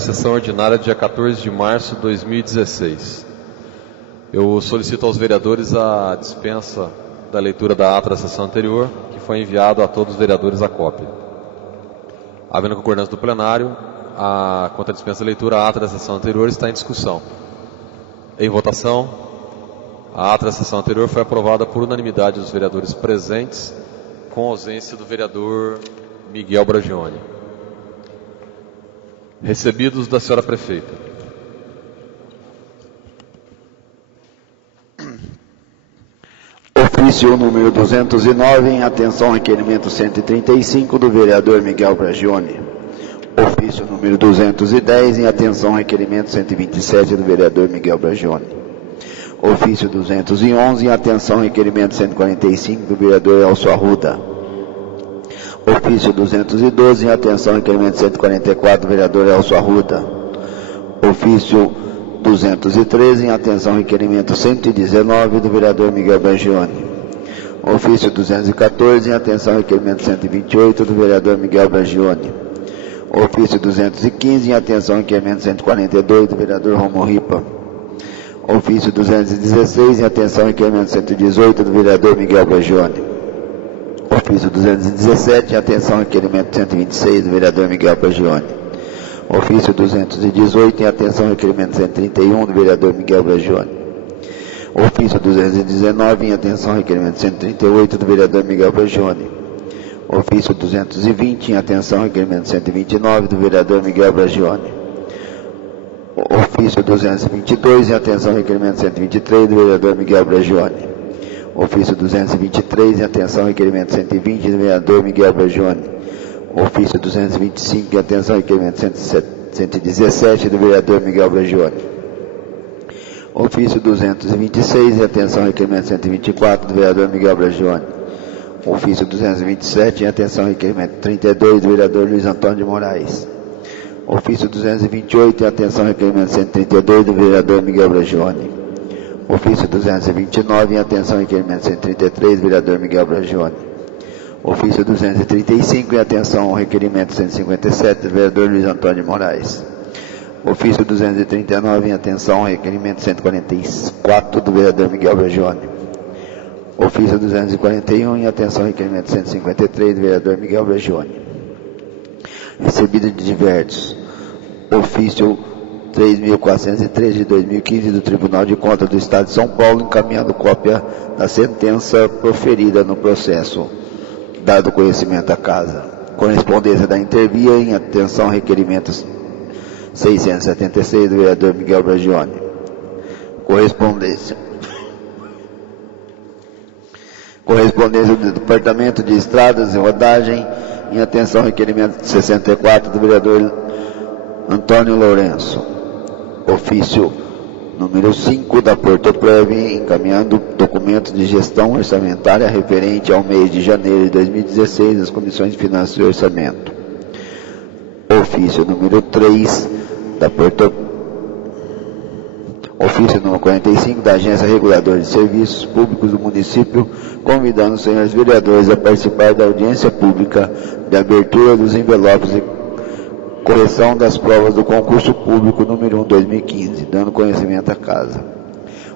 Sessão ordinária, dia 14 de março de 2016. Eu solicito aos vereadores a dispensa da leitura da ata da sessão anterior, que foi enviado a todos os vereadores a cópia. Havendo concordância do plenário, quanto à dispensa da leitura, a ata da sessão anterior está em discussão. Em votação, a ata da sessão anterior foi aprovada por unanimidade dos vereadores presentes, com ausência do vereador Miguel Bragione. Recebidos da senhora prefeita. Ofício número 209, em atenção ao requerimento 135 do vereador Miguel Bragione. Ofício número 210, em atenção ao requerimento 127 do vereador Miguel Bragione. Ofício 211, em atenção ao requerimento 145 do vereador Elcio Arruda. Ofício 212, em atenção ao requerimento 144 do vereador Elcio Arruda. Ofício 213, em atenção ao requerimento 119 do vereador Miguel Bragione. Ofício 214, em atenção ao requerimento 128 do vereador Miguel Bragione. Ofício 215, em atenção ao requerimento 142 do vereador Romo Ripa. Ofício 216, em atenção ao requerimento 118 do vereador Miguel Bragione. Ofício 217, em atenção ao requerimento 126 do vereador Miguel Bragione. Ofício 218, em atenção ao requerimento 131 do vereador Miguel Bragione. Ofício 219, em atenção ao requerimento 138 do vereador Miguel Bragione. Ofício 220, em atenção ao requerimento 129 do vereador Miguel Bragione. Ofício 222, em atenção ao requerimento 123 do vereador Miguel Bragione. Ofício 223, em atenção ao requerimento 120 do vereador Miguel Bragione. Ofício 225, em atenção ao requerimento 117 do vereador Miguel Bragione. Ofício 226, em atenção ao requerimento 124 do vereador Miguel Bragione. Ofício 227, em atenção ao requerimento 32 do vereador Luiz Antônio de Moraes. Ofício 228, em atenção ao requerimento 132 do vereador Miguel Bragione. Ofício 229, em atenção ao requerimento 133 do vereador Miguel Bragione. Ofício 235, em atenção ao requerimento 157 do vereador Luiz Antônio de Moraes. Ofício 239, em atenção ao requerimento 144 do vereador Miguel Bragione. Ofício 241, em atenção ao requerimento 153 do vereador Miguel Bragione. Recebido de diversos. Ofício 3.403 de 2015 do Tribunal de Contas do Estado de São Paulo, encaminhando cópia da sentença proferida no processo, dado conhecimento à Casa. Correspondência da intervia, em atenção ao requerimento 676 do vereador Miguel Bragione. Correspondência do Departamento de Estradas e Rodagem, em atenção ao requerimento 64 do vereador Antônio Lourenço. Ofício número 5 da Portoprev, encaminhando documentos de gestão orçamentária referente ao mês de janeiro de 2016 às comissões de finanças e orçamento. Ofício número 3 da Ofício número 45 da Agência Reguladora de Serviços Públicos do município, convidando os senhores vereadores a participar da audiência pública de abertura dos envelopes e correção das provas do concurso público número 1/2015, dando conhecimento à Casa.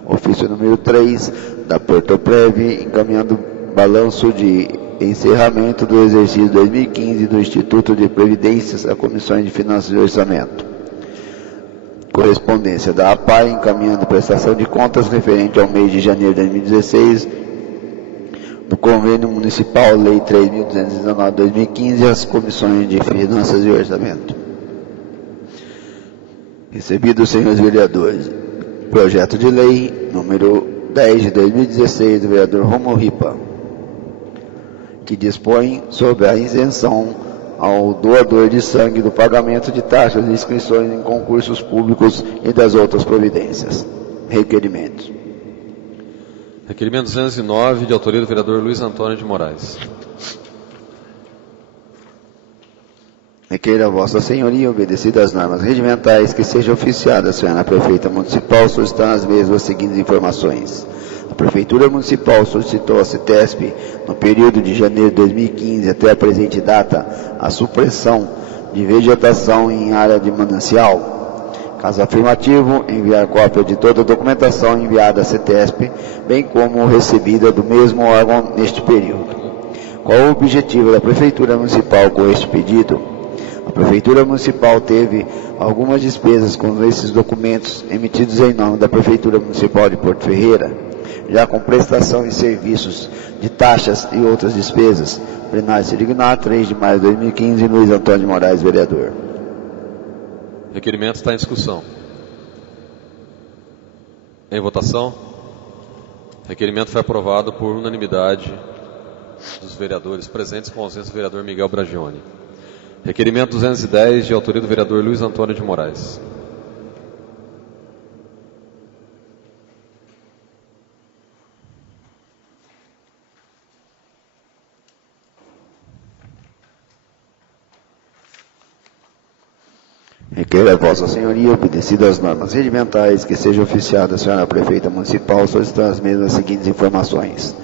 Ofício número 3 da Portoprev, encaminhando balanço de encerramento do exercício 2015 do Instituto de Previdências a comissões de finanças e orçamento. Correspondência da APAI, encaminhando prestação de contas referente ao mês de janeiro de 2016 do Convênio Municipal Lei 3.219/2015 às comissões de finanças e orçamento. Recebidos, senhores vereadores, projeto de lei número 10 de 2016 do vereador Romo Ripa, que dispõe sobre a isenção ao doador de sangue do pagamento de taxas de inscrições em concursos públicos e das outras providências. Requerimentos. Requerimento 209, de autoria do vereador Luiz Antônio de Moraes. Requeira a Vossa Senhoria, obedecidas as normas regimentais, que seja oficiada a senhora prefeita municipal, solicitando as mesmas seguintes informações. A Prefeitura Municipal solicitou à CETESP, no período de janeiro de 2015 até a presente data, a supressão de vegetação em área de manancial? Caso afirmativo, enviar cópia de toda a documentação enviada à CETESP, bem como recebida do mesmo órgão neste período. Qual o objetivo da Prefeitura Municipal com este pedido? A Prefeitura Municipal teve algumas despesas com esses documentos emitidos em nome da Prefeitura Municipal de Porto Ferreira, já com prestação de serviços de taxas e outras despesas. Plenário se dignar, 3 de maio de 2015, Luiz Antônio de Moraes, vereador. Requerimento está em discussão. Em votação. Requerimento foi aprovado por unanimidade dos vereadores presentes, com ausência do vereador Miguel Bragioni. Requerimento 210, de autoria do vereador Luiz Antônio de Moraes. Requer a Vossa Senhoria, obedecidas as normas regimentais, que seja oficiada a senhora prefeita municipal, solicitando as mesmas seguintes informações.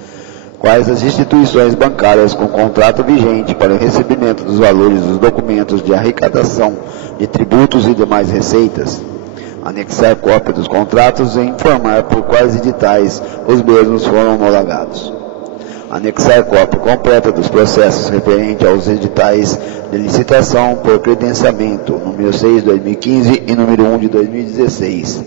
Quais as instituições bancárias com contrato vigente para o recebimento dos valores dos documentos de arrecadação de tributos e demais receitas? Anexar cópia dos contratos e informar por quais editais os mesmos foram homologados. Anexar cópia completa dos processos referentes aos editais de licitação por credenciamento, número 6 de 2015 e número 1 de 2016,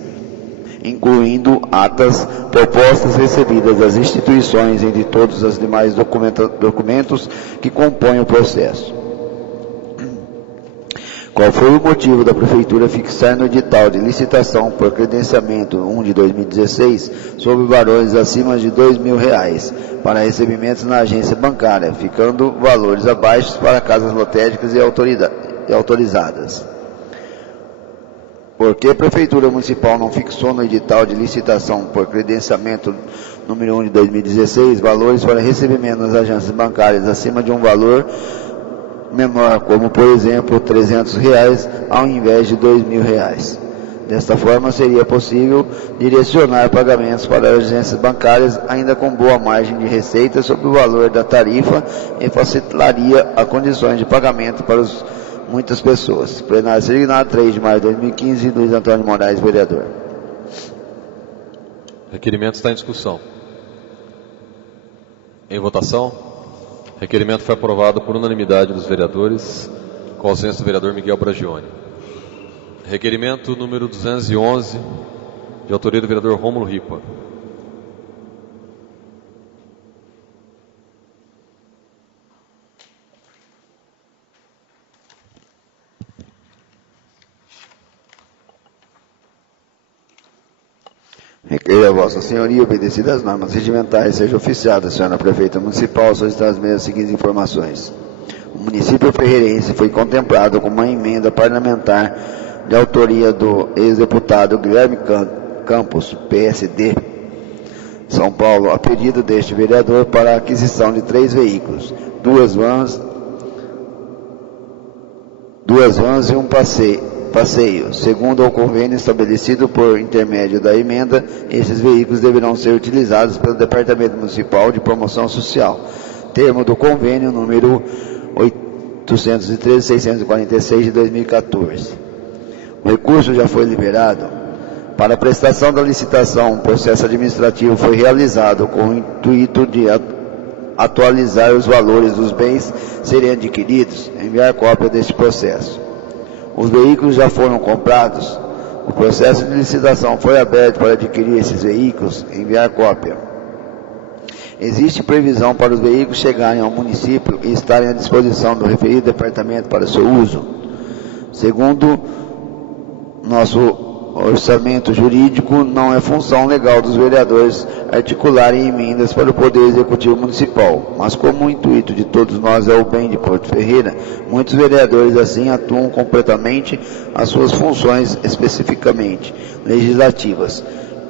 incluindo atas, propostas recebidas das instituições e de todos os demais documentos que compõem o processo. Qual foi o motivo da Prefeitura fixar no edital de licitação por credenciamento 1 de 2016 sobre valores acima de R$2.000 para recebimentos na agência bancária, ficando valores abaixo para casas lotéricas e autorizadas? Por que a Prefeitura Municipal não fixou no edital de licitação por credenciamento número 1 de 2016 valores para recebimento nas agências bancárias acima de um valor menor, como por exemplo R$300, ao invés de R$2.000? Desta forma, seria possível direcionar pagamentos para as agências bancárias ainda com boa margem de receita sobre o valor da tarifa e facilitaria as condições de pagamento para muitas pessoas. Plenário se dignar, 3 de maio de 2015, Luiz Antônio de Moraes, vereador. Requerimento está em discussão. Em votação. Requerimento foi aprovado por unanimidade dos vereadores, com ausência do vereador Miguel Bragioni. Requerimento número 211, de autoria do vereador Rômulo Ripa. Requer a Vossa Senhoria, obedecidas as normas regimentais, seja oficiada a senhora prefeita municipal, solicitar as mesmas seguintes informações. O município ferreirense foi contemplado com uma emenda parlamentar de autoria do ex-deputado Guilherme Campos, PSD, São Paulo, a pedido deste vereador para a aquisição de 3 veículos, 2 vans e um passeio. Segundo o convênio estabelecido por intermédio da emenda, esses veículos deverão ser utilizados pelo Departamento Municipal de Promoção Social. Termo do convênio número 813.646 de 2014. O recurso já foi liberado. Para a prestação da licitação, o processo administrativo foi realizado com o intuito de atualizar os valores dos bens serem adquiridos, enviar cópia deste processo. Os veículos já foram comprados. O processo de licitação foi aberto para adquirir esses veículos, enviar cópia. Existe previsão para os veículos chegarem ao município e estarem à disposição do referido departamento para seu uso. Segundo nosso orçamento jurídico, não é função legal dos vereadores articularem emendas para o Poder Executivo Municipal, mas como o intuito de todos nós é o bem de Porto Ferreira, muitos vereadores assim atuam completamente as suas funções especificamente legislativas,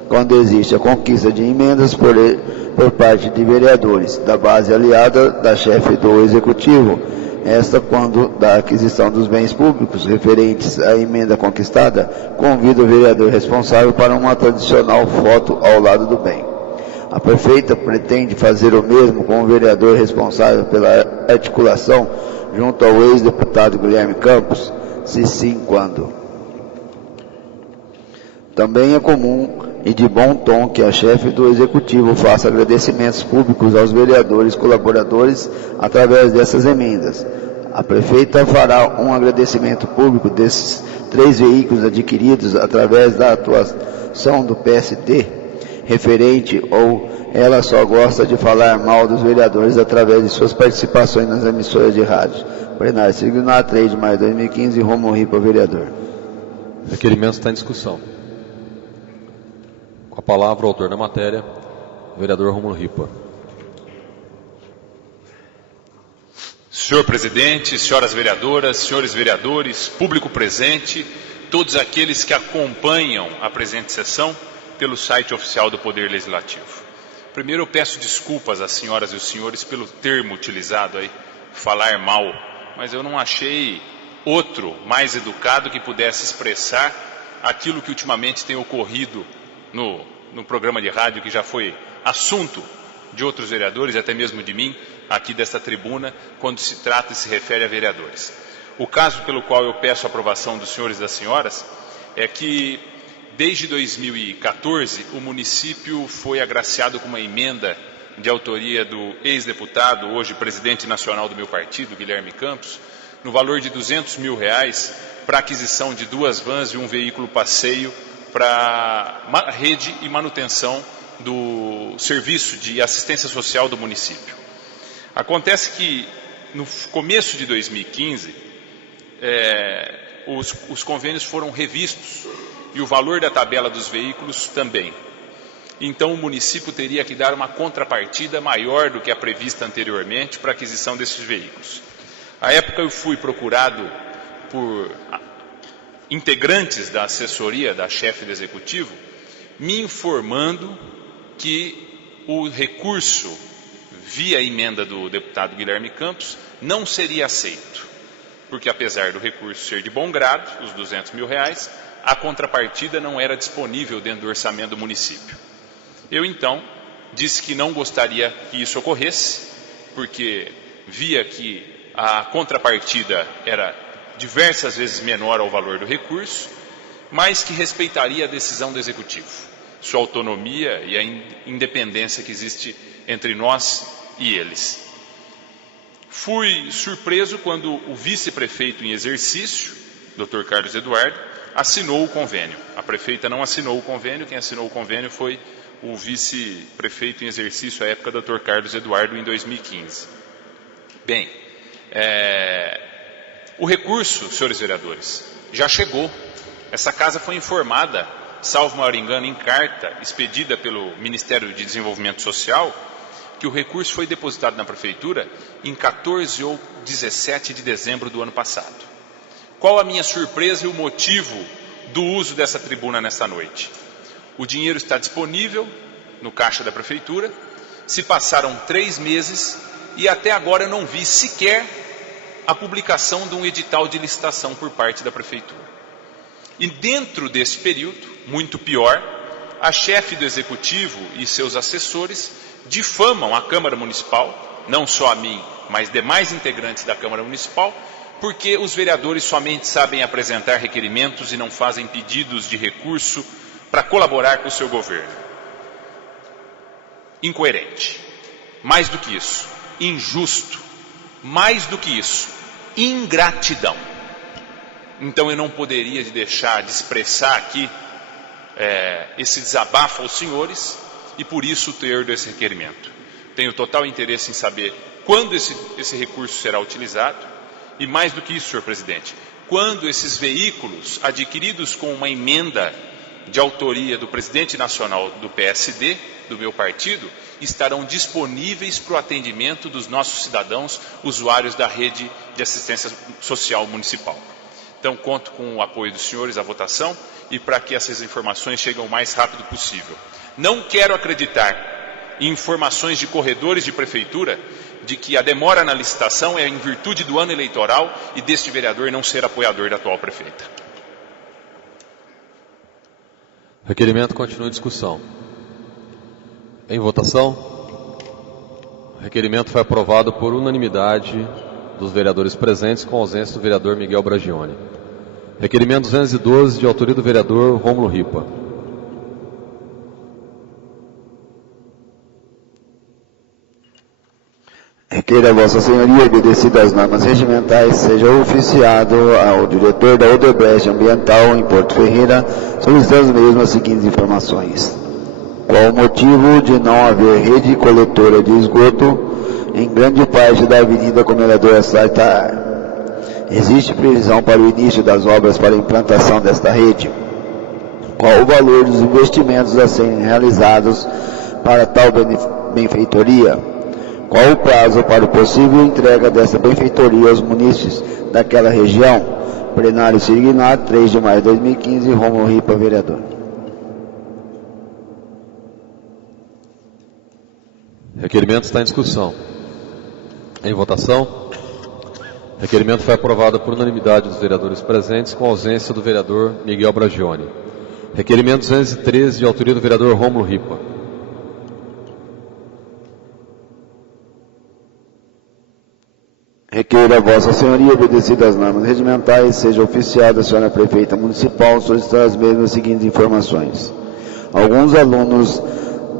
quando existe a conquista de emendas por parte de vereadores da base aliada da chefe do Executivo. Esta, quando da aquisição dos bens públicos referentes à emenda conquistada, convida o vereador responsável para uma tradicional foto ao lado do bem. A prefeita pretende fazer o mesmo com o vereador responsável pela articulação, junto ao ex-deputado Guilherme Campos? Se sim, quando? Também é comum e de bom tom que a chefe do Executivo faça agradecimentos públicos aos vereadores colaboradores através dessas emendas. A prefeita fará um agradecimento público desses 3 veículos adquiridos através da atuação do PSD referente, ou ela só gosta de falar mal dos vereadores através de suas participações nas emissoras de rádio? Plenário, signar 3 de maio de 2015, Romulo Ripa, vereador. O requerimento está em discussão. Com a palavra, o autor da matéria, o vereador Romulo Ripa. Senhor presidente, senhoras vereadoras, senhores vereadores, público presente, todos aqueles que acompanham a presente sessão pelo site oficial do Poder Legislativo. Primeiro eu peço desculpas às senhoras e os senhores pelo termo utilizado aí, falar mal, mas eu não achei outro mais educado que pudesse expressar aquilo que ultimamente tem ocorrido no programa de rádio, que já foi assunto de outros vereadores e até mesmo de mim, aqui desta tribuna, quando se trata e se refere a vereadores. O caso pelo qual eu peço a aprovação dos senhores e das senhoras é que, desde 2014, o município foi agraciado com uma emenda de autoria do ex-deputado, hoje presidente nacional do meu partido, Guilherme Campos, no valor de R$200 mil para aquisição de 2 vans e um veículo passeio para a rede e manutenção do serviço de assistência social do município. Acontece que, no começo de 2015, os convênios foram revistos e o valor da tabela dos veículos também. Então, o município teria que dar uma contrapartida maior do que a prevista anteriormente para a aquisição desses veículos. À época, eu fui procurado por integrantes da assessoria da chefe do Executivo, me informando que o recurso via emenda do deputado Guilherme Campos não seria aceito, porque apesar do recurso ser de bom grado, os R$200 mil, a contrapartida não era disponível dentro do orçamento do município. Eu então disse que não gostaria que isso ocorresse, porque via que a contrapartida era diversas vezes menor ao valor do recurso, mas que respeitaria a decisão do Executivo, sua autonomia e a independência que existe entre nós e eles. Fui surpreso quando o vice-prefeito em exercício, Dr. Carlos Eduardo, assinou o convênio. A prefeita não assinou o convênio, quem assinou o convênio foi o vice-prefeito em exercício à época, Dr. Carlos Eduardo, em 2015. Bem, o recurso, senhores vereadores, já chegou. Essa casa foi informada, salvo maior engano, em carta expedida pelo Ministério de Desenvolvimento Social, que o recurso foi depositado na prefeitura em 14 ou 17 de dezembro do ano passado. Qual a minha surpresa e o motivo do uso dessa tribuna nesta noite? O dinheiro está disponível no caixa da prefeitura, se passaram 3 meses e até agora eu não vi sequer a publicação de um edital de licitação por parte da prefeitura. E dentro desse período, muito pior, a chefe do Executivo e seus assessores difamam a Câmara Municipal, não só a mim, mas demais integrantes da Câmara Municipal, porque os vereadores somente sabem apresentar requerimentos e não fazem pedidos de recurso para colaborar com o seu governo. Incoerente. Mais do que isso, injusto. Mais do que isso, ingratidão. Então eu não poderia deixar de expressar aqui esse desabafo aos senhores e por isso o teor desse requerimento. Tenho total interesse em saber quando esse recurso será utilizado e mais do que isso, senhor presidente, quando esses veículos adquiridos com uma emenda de autoria do presidente nacional do PSD, do meu partido, estarão disponíveis para o atendimento dos nossos cidadãos usuários da rede de assistência social municipal. Então, conto com o apoio dos senhores à votação e para que essas informações cheguem o mais rápido possível. Não quero acreditar em informações de corredores de prefeitura de que a demora na licitação é em virtude do ano eleitoral e deste vereador não ser apoiador da atual prefeita. O requerimento continua em discussão. Em votação, o requerimento foi aprovado por unanimidade dos vereadores presentes, com ausência do vereador Miguel Bragione. Requerimento 212, de autoria do vereador Rômulo Ripa. Requeira Vossa Senhoria, obedecido às normas regimentais, seja oficiado ao diretor da Odebrecht Ambiental em Porto Ferreira, solicitando mesmo as seguintes informações. Qual o motivo de não haver rede coletora de esgoto em grande parte da Avenida Comendador Sartar? Existe previsão para o início das obras para a implantação desta rede? Qual o valor dos investimentos a serem realizados para tal benfeitoria? Qual o prazo para o possível entrega dessa benfeitoria aos munícipes daquela região? Plenário Sirignat, 3 de maio de 2015, Rômulo Ripa, vereador. Requerimento está em discussão. Em votação. Requerimento foi aprovado por unanimidade dos vereadores presentes, com ausência do vereador Miguel Bragione. Requerimento 213, de autoria do vereador Rômulo Ripa. Requeira Vossa Senhoria, obedecido às normas regimentais, seja oficiada a senhora prefeita municipal, solicitando as mesmas seguintes informações. Alguns alunos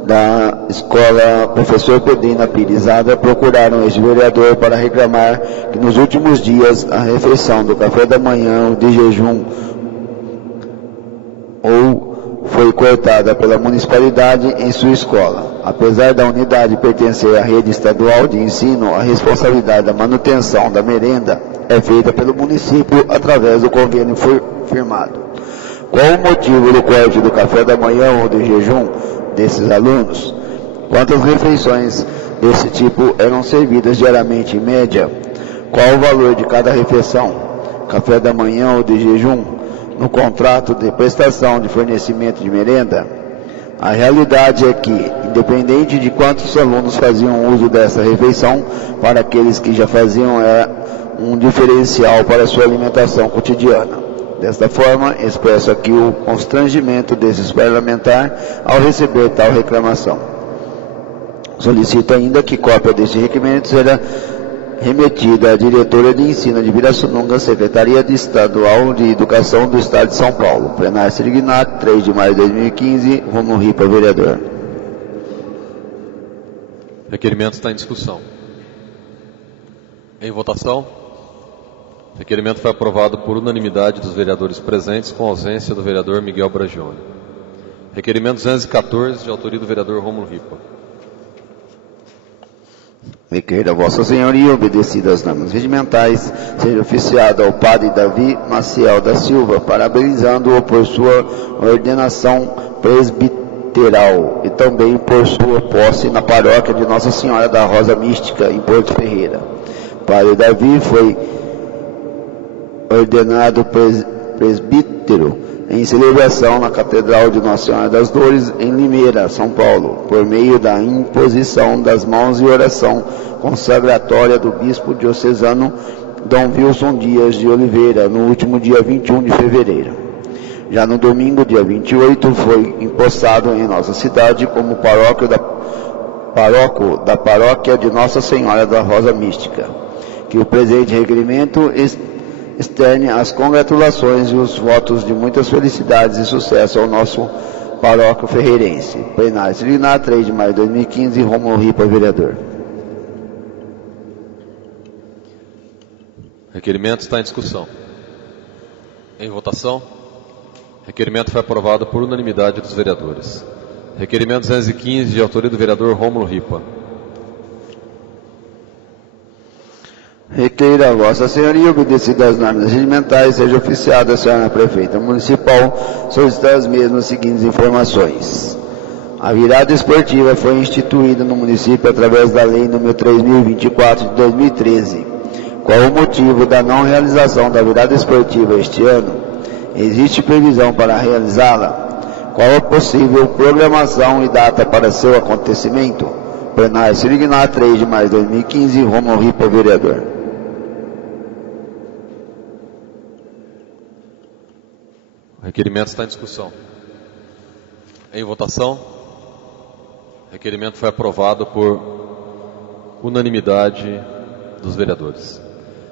da escola Professor Pedrina Pirizada procuraram este vereador para reclamar que nos últimos dias a refeição do café da manhã de jejum foi cortada pela municipalidade em sua escola. Apesar da unidade pertencer à rede estadual de ensino, a responsabilidade da manutenção da merenda é feita pelo município através do convênio firmado. Qual o motivo do corte do café da manhã ou do jejum desses alunos? Quantas refeições desse tipo eram servidas diariamente em média? Qual o valor de cada refeição, café da manhã ou de jejum, no contrato de prestação de fornecimento de merenda? A realidade é que, independente de quantos alunos faziam uso dessa refeição, para aqueles que já faziam era um diferencial para a sua alimentação cotidiana. Desta forma, expresso aqui o constrangimento desses parlamentares ao receber tal reclamação. Solicito ainda que cópia deste requerimento seja remetida à diretora de ensino de Pirassununga, Secretaria Estadual de Educação do Estado de São Paulo. Plenário Sirignat, 3 de maio de 2015, Rômulo Ripa, vereador. Requerimento está em discussão. Em votação. Requerimento foi aprovado por unanimidade dos vereadores presentes, com ausência do vereador Miguel Bragione. Requerimento 214, de autoria do vereador Rômulo Ripa. Requeira Vossa Senhoria, obedecido às normas regimentais, seja oficiado ao padre Davi Maciel da Silva, parabenizando-o por sua ordenação presbiteral e também por sua posse na paróquia de Nossa Senhora da Rosa Mística, em Porto Ferreira. Padre Davi foi ordenado presbítero em celebração na Catedral de Nossa Senhora das Dores, em Limeira, São Paulo, por meio da imposição das mãos e oração consagratória do bispo diocesano Dom Wilson Dias de Oliveira, no último dia 21 de fevereiro. Já no domingo, dia 28, foi empossado em nossa cidade como paróquio da Paróquia de Nossa Senhora da Rosa Mística. Que o presente requerimento externe as congratulações e os votos de muitas felicidades e sucesso ao nosso paróquio ferreirense. Plenário Sirignat, 3 de maio de 2015, Rômulo Ripa, vereador. Requerimento está em discussão. Em votação. Requerimento foi aprovado por unanimidade dos vereadores. Requerimento 215, de autoria do vereador Rômulo Ripa. Requeira Vossa Senhoria, obedecido às normas regimentais, seja oficiada a senhora prefeita municipal, solicitando as mesmas seguintes informações. A virada esportiva foi instituída no município através da Lei nº 3.024 de 2013. Qual o motivo da não realização da virada esportiva este ano? Existe previsão para realizá-la? Qual a possível programação e data para seu acontecimento? Plenário Sirignat, 3 de maio de 2015, Rômulo Ripa, vereador. O requerimento está em discussão. Em votação. O requerimento foi aprovado por unanimidade dos vereadores.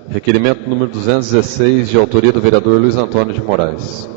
Requerimento número 216, de autoria do vereador Luiz Antônio de Moraes.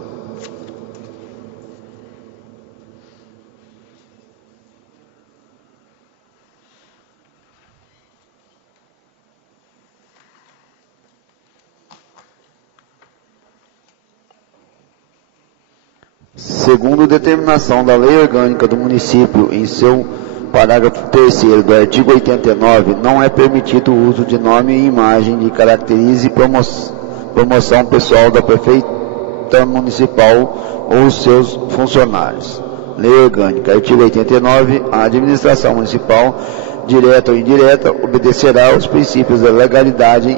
Segundo determinação da Lei Orgânica do Município, em seu parágrafo 3º do artigo 89, não é permitido o uso de nome e imagem que caracterize promoção pessoal da Prefeita Municipal ou seus funcionários. Lei Orgânica, artigo 89, a administração municipal, direta ou indireta, obedecerá aos princípios da legalidade,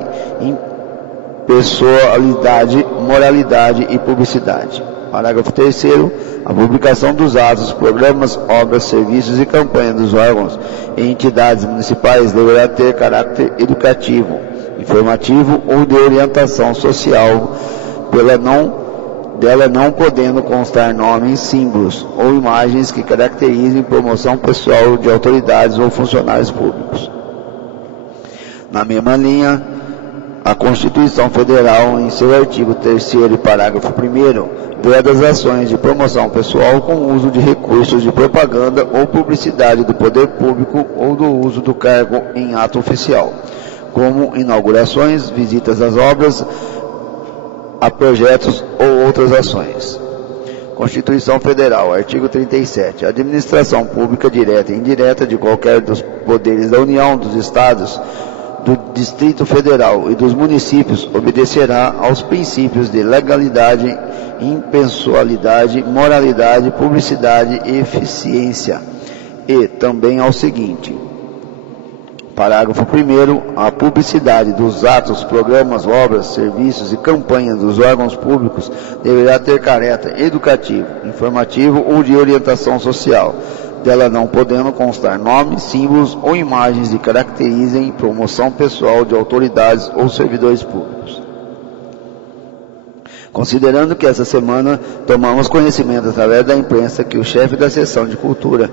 impessoalidade, moralidade e publicidade. Parágrafo 3º, a publicação dos atos, programas, obras, serviços e campanhas dos órgãos e entidades municipais deverá ter caráter educativo, informativo ou de orientação social, dela não podendo constar nomes, símbolos ou imagens que caracterizem promoção pessoal de autoridades ou funcionários públicos. Na mesma linha, a Constituição Federal, em seu artigo 3º e parágrafo 1º, veda as ações de promoção pessoal com o uso de recursos de propaganda ou publicidade do poder público ou do uso do cargo em ato oficial, como inaugurações, visitas às obras, a projetos ou outras ações. Constituição Federal, artigo 37. A administração pública direta e indireta de qualquer dos poderes da União, dos Estados, do Distrito Federal e dos municípios obedecerá aos princípios de legalidade, impessoalidade, moralidade, publicidade e eficiência. E também ao seguinte: parágrafo 1º, a publicidade dos atos, programas, obras, serviços e campanhas dos órgãos públicos deverá ter caráter educativo, informativo ou de orientação social, dela não podendo constar nomes, símbolos ou imagens que caracterizem promoção pessoal de autoridades ou servidores públicos. Considerando que essa semana tomamos conhecimento através da imprensa que o chefe da seção de cultura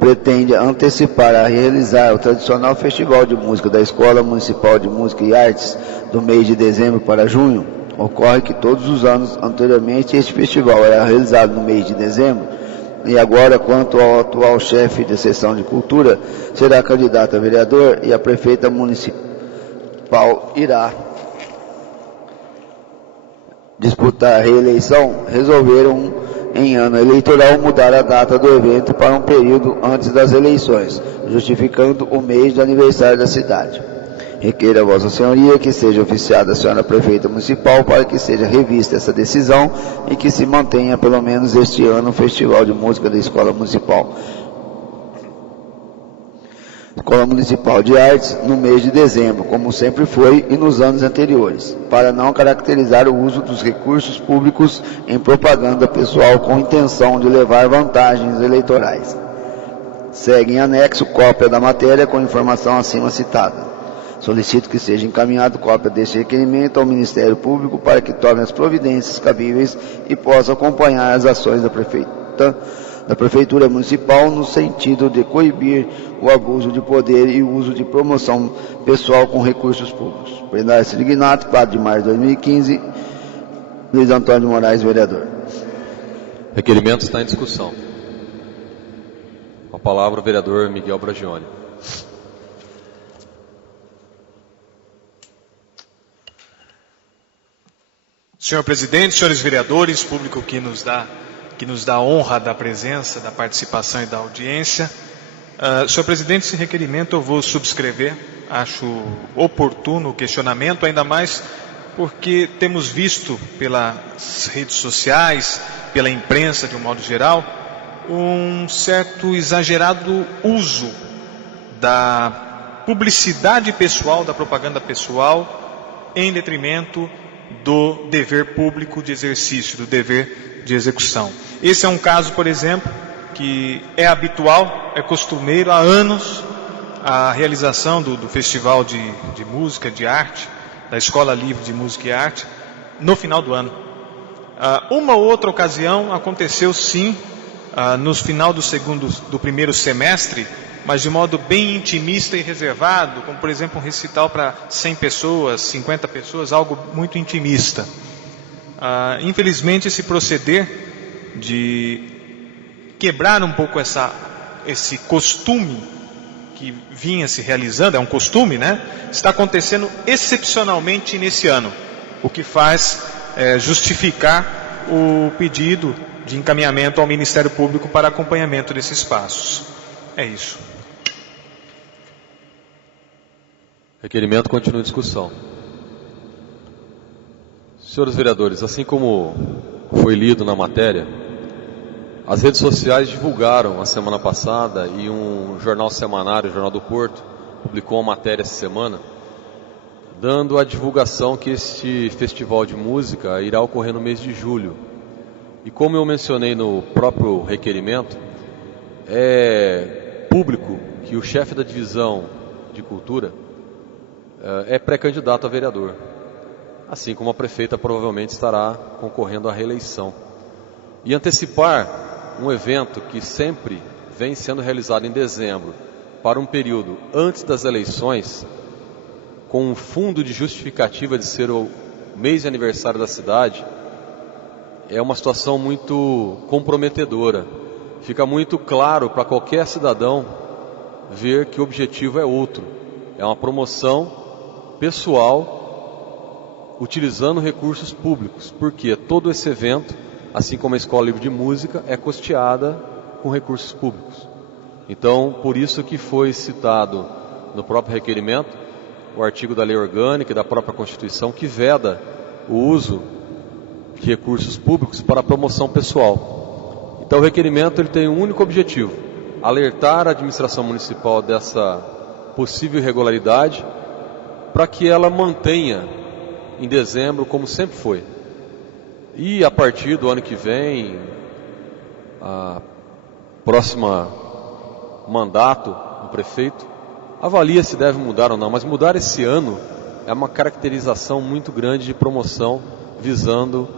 pretende antecipar a realizar o tradicional festival de música da Escola Municipal de Música e Artes do mês de dezembro para junho, ocorre que todos os anos anteriormente este festival era realizado no mês de dezembro, e agora, quanto ao atual chefe de seção de cultura, será candidato a vereador e a prefeita municipal irá disputar a reeleição, resolveram, em ano eleitoral, mudar a data do evento para um período antes das eleições, justificando o mês de aniversário da cidade. Requeira a Vossa Senhoria que seja oficiada a Senhora Prefeita Municipal para que seja revista essa decisão e que se mantenha pelo menos este ano o Festival de Música da Escola Municipal de Artes no mês de dezembro, como sempre foi e nos anos anteriores, para não caracterizar o uso dos recursos públicos em propaganda pessoal com intenção de levar vantagens eleitorais. Segue em anexo cópia da matéria com informação acima citada. Solicito que seja encaminhado cópia deste requerimento ao Ministério Público para que tome as providências cabíveis e possa acompanhar as ações da Prefeitura Municipal no sentido de coibir o abuso de poder e o uso de promoção pessoal com recursos públicos. Plenário Signato, 4 de março de 2015, Luiz Antônio de Moraes, vereador. Requerimento está em discussão. Com a palavra o vereador Miguel Bragione. Senhor presidente, senhores vereadores, público que nos dá a honra da presença, da participação e da audiência. Senhor presidente, esse requerimento eu vou subscrever. Acho oportuno o questionamento, ainda mais porque temos visto pelas redes sociais, pela imprensa de um modo geral, um certo exagerado uso da publicidade pessoal, da propaganda pessoal, em detrimento do dever público de exercício, do dever de execução. Esse é um caso, por exemplo, que é habitual, é costumeiro há anos, a realização do Festival de Música, de Arte, da Escola Livre de Música e Arte, no final do ano. Uma outra ocasião aconteceu sim, no final do primeiro semestre, mas de modo bem intimista e reservado, como por exemplo um recital para 100 pessoas, 50 pessoas, algo muito intimista. Infelizmente esse proceder de quebrar um pouco esse costume que vinha se realizando, é um costume, né? Está acontecendo excepcionalmente nesse ano, o que faz justificar o pedido de encaminhamento ao Ministério Público para acompanhamento desses passos. É isso. Requerimento continua em discussão. Senhores vereadores, assim como foi lido na matéria, as redes sociais divulgaram a semana passada e um jornal semanário, o Jornal do Porto, publicou uma matéria essa semana, dando a divulgação que este festival de música irá ocorrer no mês de julho. E como eu mencionei no próprio requerimento, é público que o chefe da divisão de cultura é pré-candidato a vereador, assim como a prefeita provavelmente estará concorrendo à reeleição. E antecipar um evento que sempre vem sendo realizado em dezembro para um período antes das eleições, com um fundo de justificativa de ser o mês de aniversário da cidade, é uma situação muito comprometedora. Fica muito claro para qualquer cidadão ver que o objetivo é outro. É uma promoção pessoal utilizando recursos públicos, porque todo esse evento, assim como a Escola Livre de Música, é custeada com recursos públicos. Então, por isso que foi citado no próprio requerimento o artigo da Lei Orgânica e da própria Constituição que veda o uso de recursos públicos para a promoção pessoal. Então o requerimento ele tem um único objetivo: alertar a administração municipal dessa possível irregularidade para que ela mantenha em dezembro como sempre foi. E a partir do ano que vem, a próxima mandato do prefeito avalia se deve mudar ou não, mas mudar esse ano é uma caracterização muito grande de promoção visando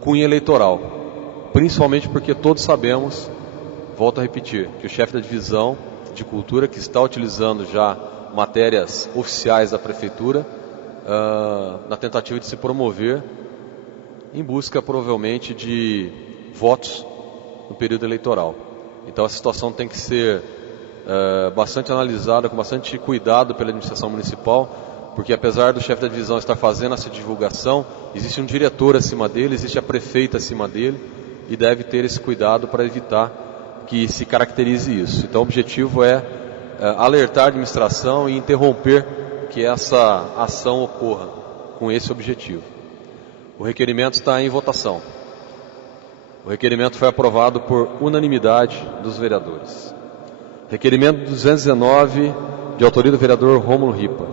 cunho eleitoral, principalmente porque todos sabemos, volto a repetir, que o chefe da divisão de cultura, que está utilizando já matérias oficiais da prefeitura, na tentativa de se promover em busca provavelmente de votos no período eleitoral. Então a situação tem que ser bastante analisada, com bastante cuidado pela administração municipal, porque apesar do chefe da divisão estar fazendo essa divulgação, existe um diretor acima dele, existe a prefeita acima dele, e deve ter esse cuidado para evitar que se caracterize isso. Então o objetivo é alertar a administração e interromper que essa ação ocorra com esse objetivo. O requerimento está em votação. O requerimento foi aprovado por unanimidade dos vereadores. Requerimento 219, de autoria do vereador Rômulo Ripa.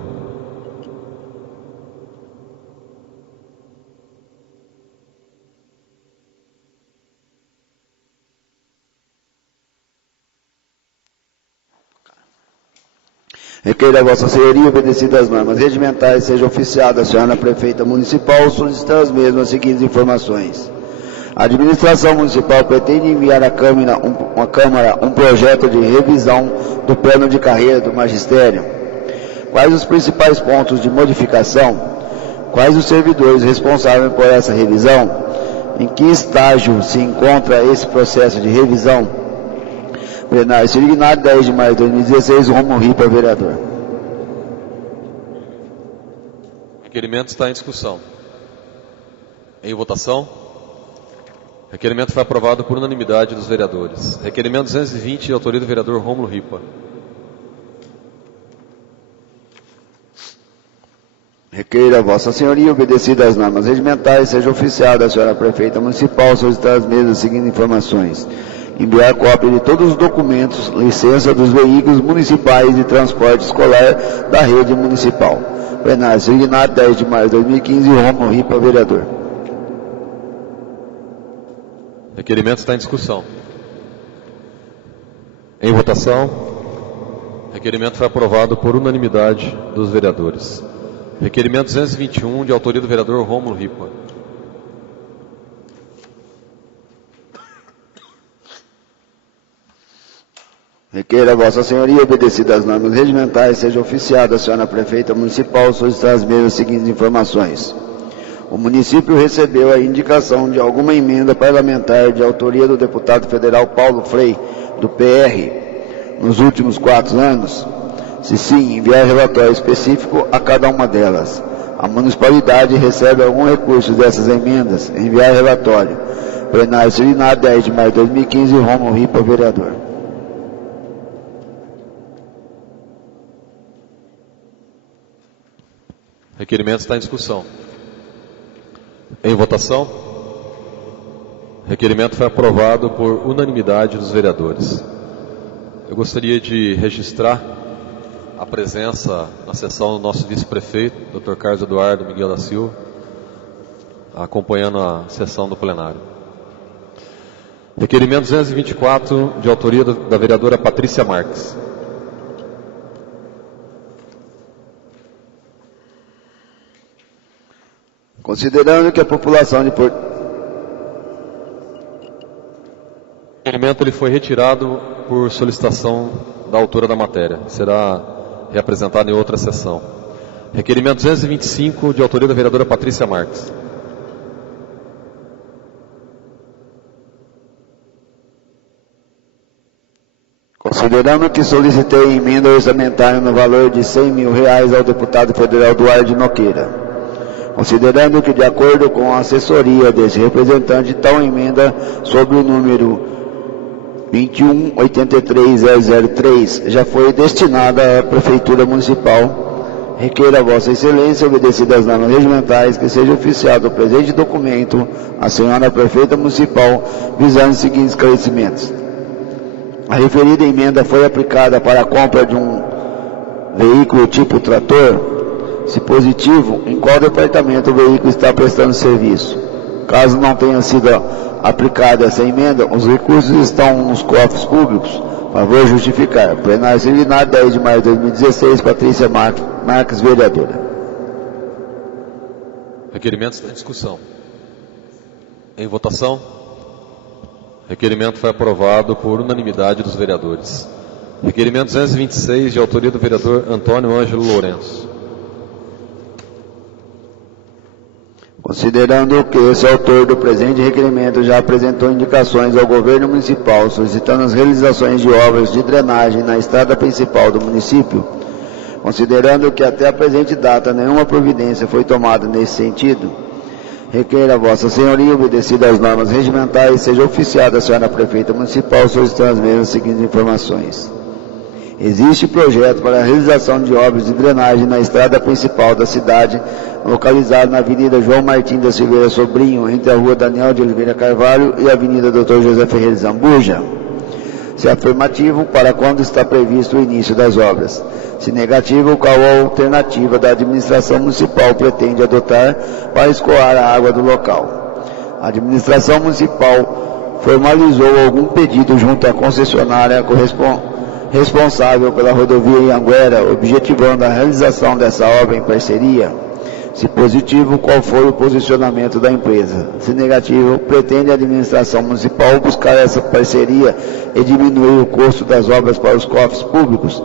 Requeiro a Vossa Senhoria, obedecido às normas regimentais, seja oficiada a senhora prefeita municipal, solicitando as mesmas as seguintes informações. A administração municipal pretende enviar à Câmara um projeto de revisão do plano de carreira do magistério. Quais os principais pontos de modificação? Quais os servidores responsáveis por essa revisão? Em que estágio se encontra esse processo de revisão? Plenário Sirignado, 10 de maio de 2016, Rômulo Ripa, vereador. O requerimento está em discussão. Em votação. O requerimento foi aprovado por unanimidade dos vereadores. Requerimento 220, de autoria do vereador Rômulo Ripa. Requeiro a Vossa Senhoria, obedecido às normas regimentais, seja oficiada a senhora prefeita municipal, solicitar as mesmas as seguintes informações. Enviar cópia de todos os documentos, licença dos veículos municipais de transporte escolar da rede municipal. Plenário Sirignado, 10 de maio de 2015, Rômulo Ripa, vereador. O requerimento está em discussão. Em votação. O requerimento foi aprovado por unanimidade dos vereadores. Requerimento 221, de autoria do vereador Rômulo Ripa. Requeira a Vossa Senhoria, obedecidas às normas regimentais, seja oficiada a senhora prefeita municipal solicitar as mesmas seguintes informações. O município recebeu a indicação de alguma emenda parlamentar de autoria do deputado federal Paulo Frei, do PR, nos últimos 4 anos? Se sim, enviar relatório específico a cada uma delas. A municipalidade recebe algum recurso dessas emendas? Enviar relatório. Plenário Selinar, 10 de maio de 2015, Romulo Ripa, vereador. Requerimento está em discussão. Em votação. Requerimento foi aprovado por unanimidade dos vereadores. Eu gostaria de registrar a presença na sessão do nosso vice-prefeito, Dr. Carlos Eduardo Miguel da Silva, acompanhando a sessão do plenário. Requerimento 224, de autoria da vereadora Patrícia Marques. Considerando que a população de Porto... O requerimento ele foi retirado por solicitação da autora da matéria. Será reapresentado em outra sessão. Requerimento 225, de autoria da vereadora Patrícia Marques. Considerando que solicitei emenda orçamentária no valor de R$100 mil ao deputado federal Duarte Nogueira. Considerando que, de acordo com a assessoria desse representante, tal emenda sobre o número 2183003 já foi destinada à Prefeitura Municipal, requeira a Vossa Excelência, obedecidas às normas regimentais, que seja oficiado o presente documento à senhora Prefeita Municipal, visando os seguintes esclarecimentos. A referida emenda foi aplicada para a compra de um veículo tipo trator? Se positivo, em qual departamento o veículo está prestando serviço? Caso não tenha sido aplicada essa emenda, os recursos estão nos cofres públicos? Favor justificar. Plenário Selinar, 10 de maio de 2016, Patrícia Marques, vereadora. Requerimento está em discussão. Em votação. Requerimento foi aprovado por unanimidade dos vereadores. Requerimento 226, de autoria do vereador Antônio Ângelo Lourenço. Considerando que esse autor do presente requerimento já apresentou indicações ao governo municipal solicitando as realizações de obras de drenagem na estrada principal do município, considerando que até a presente data nenhuma providência foi tomada nesse sentido, requeira a Vossa Senhoria, obedecida às normas regimentais, seja oficiada a senhora Prefeita Municipal solicitando as mesmas seguintes informações. Existe projeto para a realização de obras de drenagem na estrada principal da cidade, localizada na Avenida João Martins da Silveira Sobrinho, entre a Rua Daniel de Oliveira Carvalho e a Avenida Dr. José Ferreira Zambuja? Se afirmativo, para quando está previsto o início das obras? Se negativo, qual a alternativa da administração municipal pretende adotar para escoar a água do local? A administração municipal formalizou algum pedido junto à concessionária responsável pela rodovia Ianguera, objetivando a realização dessa obra em parceria? Se positivo, qual foi o posicionamento da empresa? Se negativo, pretende a administração municipal buscar essa parceria e diminuir o custo das obras para os cofres públicos?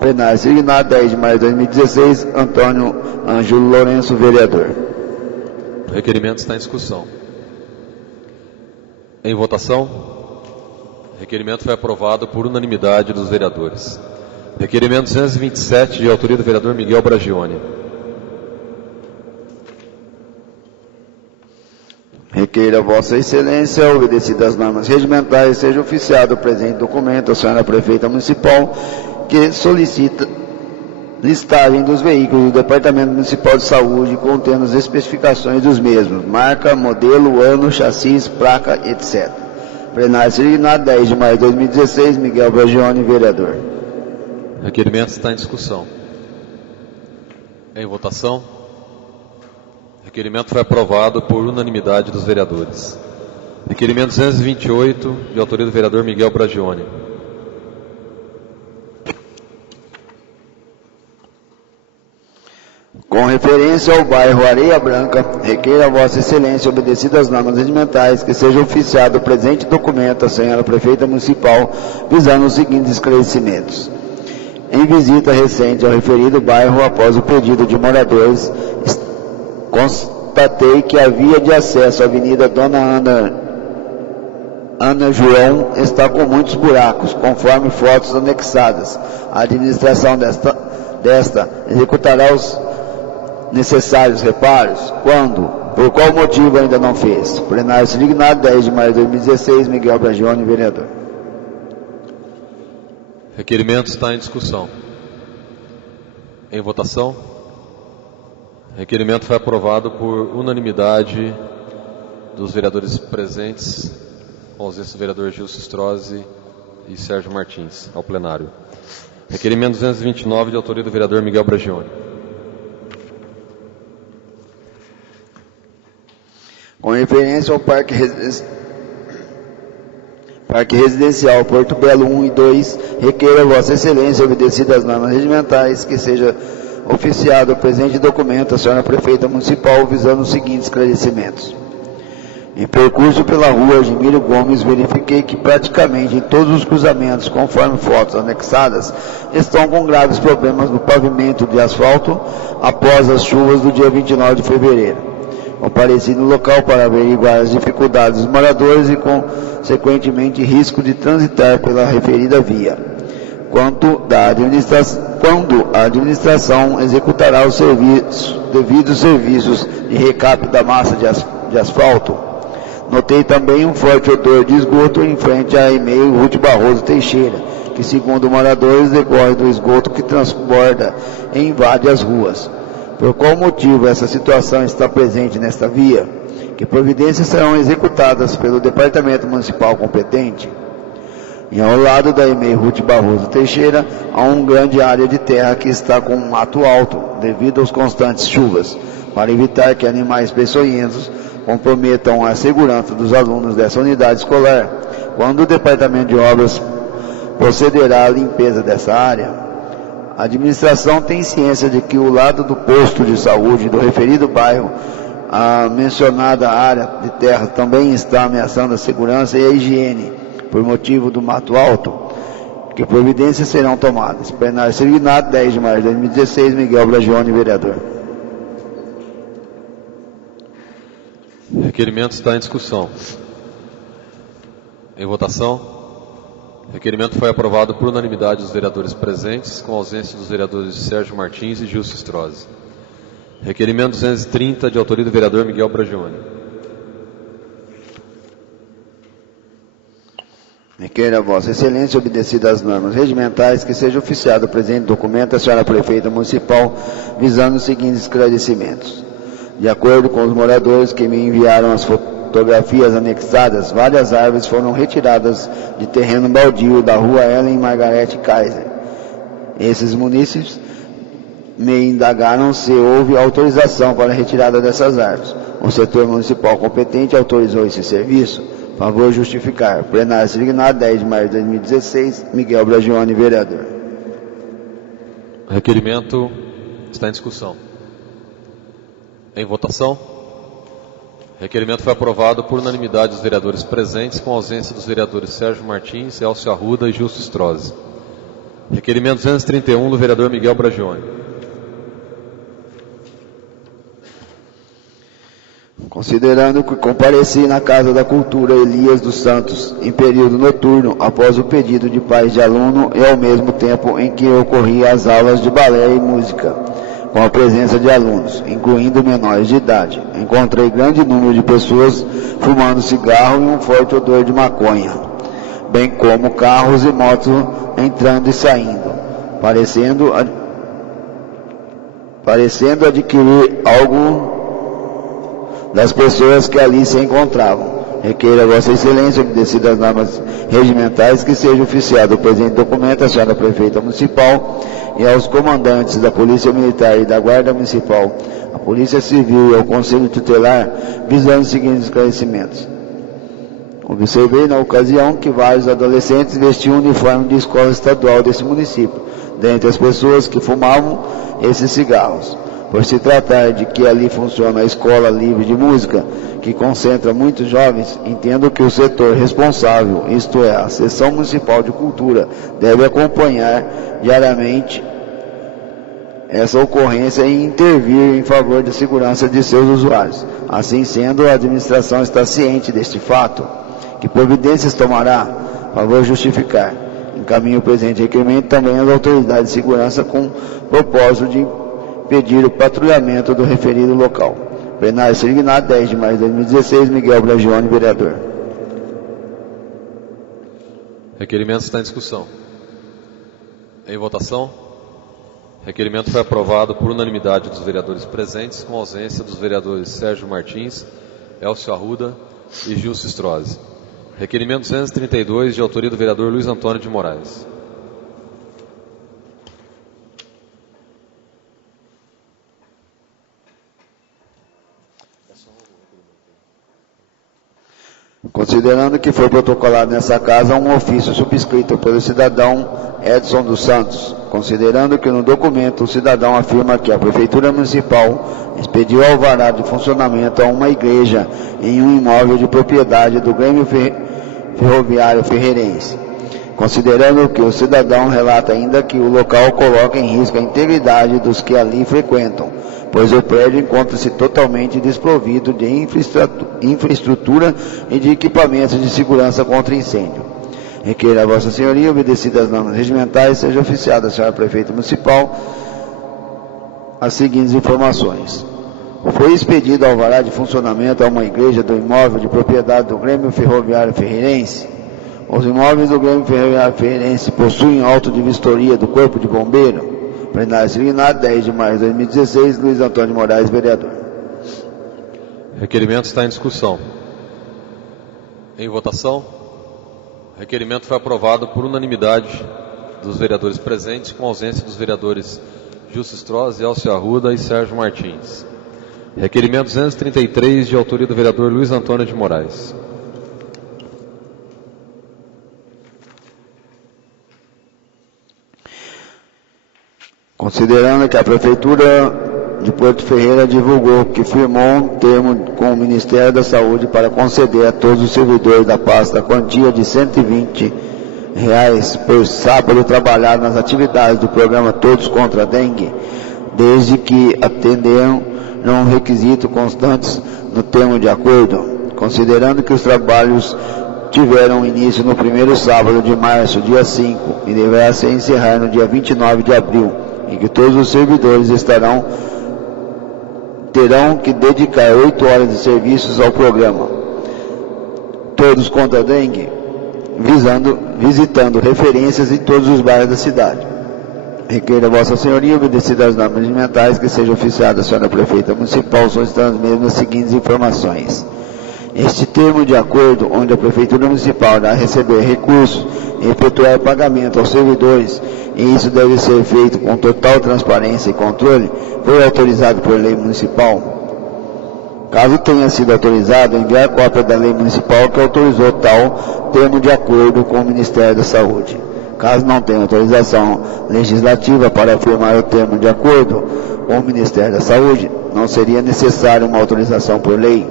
Plenário Selinar, 10 de maio de 2016, Antônio Ângelo Lourenço, vereador. O requerimento está em discussão. Em votação. O requerimento foi aprovado por unanimidade dos vereadores. Requerimento 227, de autoria do vereador Miguel Bragione. Requeira a Vossa Excelência, obedecidas às normas regimentais, seja oficiado o presente documento à senhora Prefeita Municipal, que solicita listagem dos veículos do Departamento Municipal de Saúde, contendo as especificações dos mesmos, marca, modelo, ano, chassis, placa, etc. Plenário Selinar, 10 de maio de 2016, Miguel Bragione, vereador. Requerimento está em discussão. Em votação. Requerimento foi aprovado por unanimidade dos vereadores. Requerimento 228, de autoria do vereador Miguel Bragione. Com referência ao bairro Areia Branca, requer a Vossa Excelência, obedecido às normas regimentais, que seja oficiado o presente documento à senhora prefeita municipal, visando os seguintes esclarecimentos. Em visita recente ao referido bairro, após o pedido de moradores, constatei que a via de acesso à Avenida Dona Ana João está com muitos buracos, conforme fotos anexadas. A administração desta executará os necessários reparos? Quando? Por qual motivo ainda não fez? Plenário signado 10 de maio de 2016, Miguel Bragione, vereador. Requerimento está em discussão. Em votação. Requerimento foi aprovado por unanimidade dos vereadores presentes, com ausência do vereador Gilson Strozzi e Sérgio Martins, ao plenário. Requerimento 229, de autoria do vereador Miguel Bragione. Com referência ao Parque Residencial Porto Belo 1 e 2, requer a Vossa Excelência, obedecidas às normas regimentais, que seja oficiado o presente documento à senhora prefeita municipal, visando os seguintes esclarecimentos. Em percurso pela rua Admiro Gomes, verifiquei que praticamente em todos os cruzamentos, conforme fotos anexadas, estão com graves problemas no pavimento de asfalto após as chuvas do dia 29 de fevereiro. Compareci no local para averiguar as dificuldades dos moradores e, consequentemente, risco de transitar pela referida via. Quando a administração executará os devidos serviços de recap da massa de asfalto. Notei também um forte odor de esgoto em frente à e-mail Ruth Barroso Teixeira, que, segundo moradores, decorre do esgoto que transborda e invade as ruas. Por qual motivo essa situação está presente nesta via? Que providências serão executadas pelo Departamento Municipal competente? E ao lado da e-mail Ruth Barroso Teixeira, há uma grande área de terra que está com um mato alto, devido às constantes chuvas, para evitar que animais peçonhentos comprometam a segurança dos alunos dessa unidade escolar. Quando o Departamento de Obras procederá à limpeza dessa área? A administração tem ciência de que o lado do posto de saúde do referido bairro, a mencionada área de terra também está ameaçando a segurança e a higiene, por motivo do mato alto. Que providências serão tomadas? Plenário signado 10 de maio de 2016, Miguel Bragione, vereador. Requerimento está em discussão. Em votação. Requerimento foi aprovado por unanimidade dos vereadores presentes, com ausência dos vereadores Sérgio Martins e Gilson Strozzi. Requerimento 230, de autoria do vereador Miguel Bragione. Requer a Vossa Excelência, obedecidas às normas regimentais, que seja oficiado o presente documento à senhora prefeita municipal, visando os seguintes esclarecimentos. De acordo com os moradores que me enviaram as fotografias anexadas, várias árvores foram retiradas de terreno baldio da rua Ellen Margarete Kaiser. Esses munícipes me indagaram se houve autorização para a retirada dessas árvores. O setor municipal competente autorizou esse serviço. Favor justificar. Plenário signado 10 de maio de 2016, Miguel Bragione, vereador. Requerimento está em discussão. Em votação. Requerimento foi aprovado por unanimidade dos vereadores presentes, com ausência dos vereadores Sérgio Martins, Elcio Arruda e Gilson Strozzi. Requerimento 231, do vereador Miguel Bragione. Considerando que compareci na Casa da Cultura Elias dos Santos, em período noturno, após o pedido de pais de aluno e ao mesmo tempo em que ocorria as aulas de balé e música, com a presença de alunos, incluindo menores de idade, encontrei grande número de pessoas fumando cigarro e um forte odor de maconha, bem como carros e motos entrando e saindo, parecendo adquirir algo das pessoas que ali se encontravam. Requeira a Vossa Excelência, obedecidas às normas regimentais, que seja oficiado o presente documento à senhora prefeita municipal e aos comandantes da Polícia Militar e da Guarda Municipal, a Polícia Civil e ao Conselho Tutelar, visando os seguintes esclarecimentos. Observei na ocasião que vários adolescentes vestiam o uniforme de escola estadual desse município, dentre as pessoas que fumavam esses cigarros. Por se tratar de que ali funciona a Escola Livre de Música, que concentra muitos jovens, entendo que o setor responsável, isto é, a Seção Municipal de Cultura, deve acompanhar diariamente essa ocorrência e intervir em favor da segurança de seus usuários. Assim sendo, a administração está ciente deste fato. Que providências tomará? Favor justificar. Encaminho o presente requerimento também às autoridades de segurança com propósito de pedir o patrulhamento do referido local. Plenário Sirignado, 10 de maio de 2016, Miguel Bragione, vereador. Requerimento está em discussão. Em votação. Requerimento foi aprovado por unanimidade dos vereadores presentes, com ausência dos vereadores Sérgio Martins, Elcio Arruda e Gilson Strozzi. Requerimento 232, de autoria do vereador Luiz Antônio de Moraes. Considerando que foi protocolado nessa casa um ofício subscrito pelo cidadão Edson dos Santos, considerando que no documento o cidadão afirma que a Prefeitura Municipal expediu alvará de funcionamento a uma igreja em um imóvel de propriedade do Grêmio Ferroviário Ferreirense, considerando que o cidadão relata ainda que o local coloca em risco a integridade dos que ali frequentam, pois o prédio encontra-se totalmente desprovido de infraestrutura e de equipamentos de segurança contra incêndio. Requeira a Vossa Senhoria, obedecidas as normas regimentais, seja oficiada a senhora Prefeita Municipal as seguintes informações. Foi expedido alvará de funcionamento a uma igreja do imóvel de propriedade do Grêmio Ferroviário Ferreirense. Os imóveis do Grêmio Ferroviário Ferreirense possuem auto de vistoria do Corpo de Bombeiro. Plenário Sirignado, 10 de maio de 2016, Luiz Antônio de Moraes, vereador. Requerimento está em discussão. Em votação. Requerimento foi aprovado por unanimidade dos vereadores presentes, com ausência dos vereadores Gilson Strozzi, Elcio Arruda e Sérgio Martins. Requerimento 233, de autoria do vereador Luiz Antônio de Moraes. Considerando que a Prefeitura de Porto Ferreira divulgou que firmou um termo com o Ministério da Saúde para conceder a todos os servidores da pasta a quantia de R$120 por sábado trabalhado nas atividades do programa Todos contra a Dengue, desde que atenderam um requisito constantes no termo de acordo, considerando que os trabalhos tiveram início no primeiro sábado de março, dia 5, e deverá se encerrar no dia 29 de abril, em que todos os servidores terão que dedicar 8 horas de serviços ao programa Todos contra a Dengue, visitando referências em todos os bairros da cidade. Requeira a Vossa Senhoria, obedecidas as normas regimentais, que seja oficiada a senhora Prefeita Municipal, solicitando mesmo as seguintes informações. Este termo de acordo, onde a Prefeitura Municipal irá receber recursos e efetuar pagamento aos servidores, e isso deve ser feito com total transparência e controle, foi autorizado por lei municipal. Caso tenha sido autorizado, enviar cópia da lei municipal que autorizou tal termo de acordo com o Ministério da Saúde. Caso não tenha autorização legislativa para firmar o termo de acordo com o Ministério da Saúde, não seria necessária uma autorização por lei.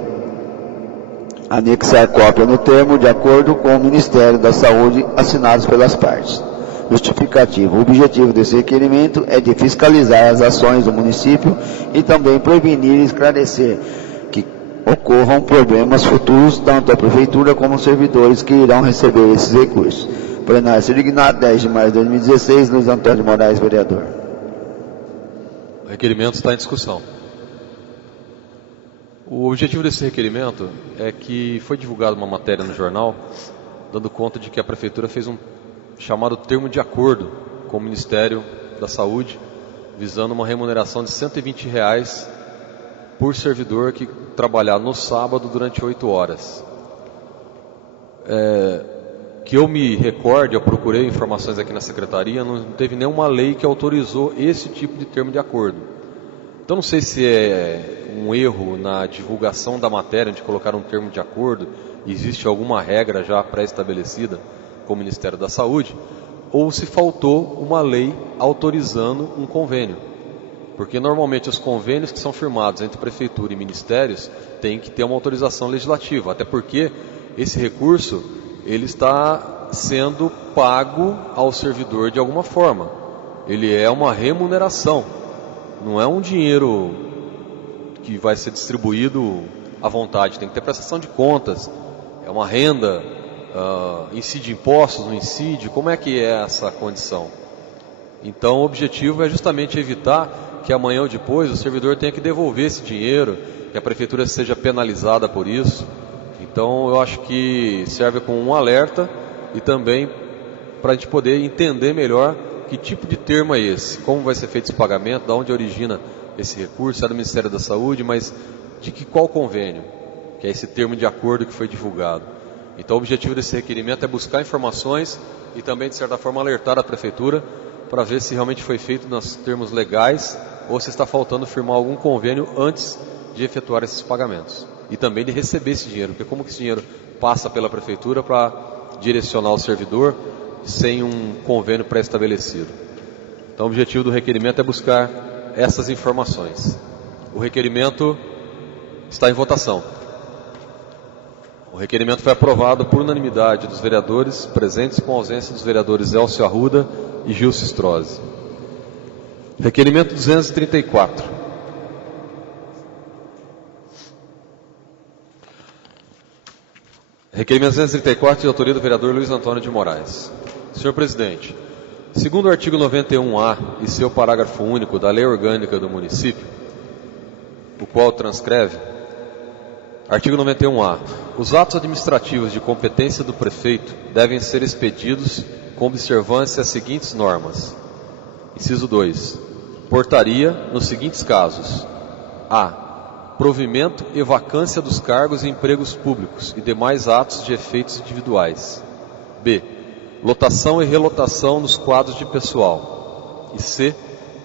Anexar cópia no termo de acordo com o Ministério da Saúde assinados pelas partes. Justificativo. O objetivo desse requerimento é de fiscalizar as ações do município e também prevenir e esclarecer que ocorram problemas futuros tanto à Prefeitura como aos servidores que irão receber esses recursos. Plenário Sirignado, 10 de maio de 2016, Luiz Antônio de Moraes, vereador. O requerimento está em discussão. O objetivo desse requerimento é que foi divulgada uma matéria no jornal, dando conta de que a Prefeitura fez um chamado termo de acordo com o Ministério da Saúde, visando uma remuneração de R$120 por servidor que trabalhar no sábado durante 8 horas. Que eu me recorde, eu procurei informações aqui na Secretaria, não teve nenhuma lei que autorizou esse tipo de termo de acordo. Então não sei se é um erro na divulgação da matéria de colocar um termo de acordo, existe alguma regra já pré-estabelecida com o Ministério da Saúde, ou se faltou uma lei autorizando um convênio. Porque normalmente os convênios que são firmados entre prefeitura e ministérios têm que ter uma autorização legislativa, até porque esse recurso ele está sendo pago ao servidor de alguma forma. Ele é uma remuneração, não é um dinheiro que vai ser distribuído à vontade, tem que ter prestação de contas, é uma renda, incide impostos, não incide, como é que é essa condição? Então o objetivo é justamente evitar que amanhã ou depois o servidor tenha que devolver esse dinheiro, que a prefeitura seja penalizada por isso. Então eu acho que serve como um alerta e também para a gente poder entender melhor que tipo de termo é esse, como vai ser feito esse pagamento, de onde origina esse recurso, é do Ministério da Saúde, mas de qual convênio, que é esse termo de acordo que foi divulgado. Então o objetivo desse requerimento é buscar informações e também, de certa forma, alertar a prefeitura para ver se realmente foi feito nos termos legais ou se está faltando firmar algum convênio antes de efetuar esses pagamentos. E também de receber esse dinheiro, porque como que esse dinheiro passa pela prefeitura para direcionar o servidor sem um convênio pré-estabelecido. Então o objetivo do requerimento é buscar essas informações. O requerimento está em votação. O requerimento foi aprovado por unanimidade dos vereadores presentes, com ausência dos vereadores Elcio Arruda e Gilson Strozzi. Requerimento 234. Requerimento 234 de autoria do vereador Luiz Antônio de Moraes. Senhor presidente, segundo o artigo 91A e seu parágrafo único da Lei Orgânica do Município, o qual transcreve, artigo 91A, os atos administrativos de competência do prefeito devem ser expedidos com observância às seguintes normas. Inciso 2. Portaria nos seguintes casos: a. Provimento e vacância dos cargos e empregos públicos e demais atos de efeitos individuais. B. Lotação e relotação nos quadros de pessoal. E C.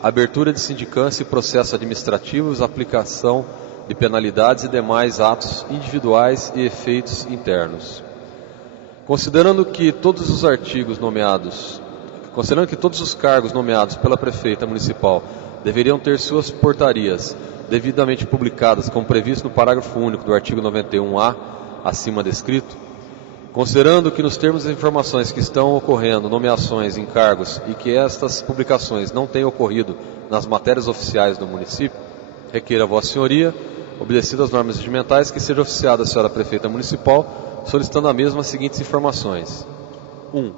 Abertura de sindicância e processos administrativos, aplicação de penalidades e demais atos individuais e efeitos internos. Considerando que todos os cargos nomeados pela prefeita municipal deveriam ter suas portarias devidamente publicadas, como previsto no parágrafo único do artigo 91A, acima descrito, considerando que nos termos das informações que estão ocorrendo nomeações em cargos e que estas publicações não têm ocorrido nas matérias oficiais do município, requeira a Vossa Senhoria, obedecidas as normas regimentais, que seja oficiada a senhora prefeita municipal, solicitando a mesma as seguintes informações. 1.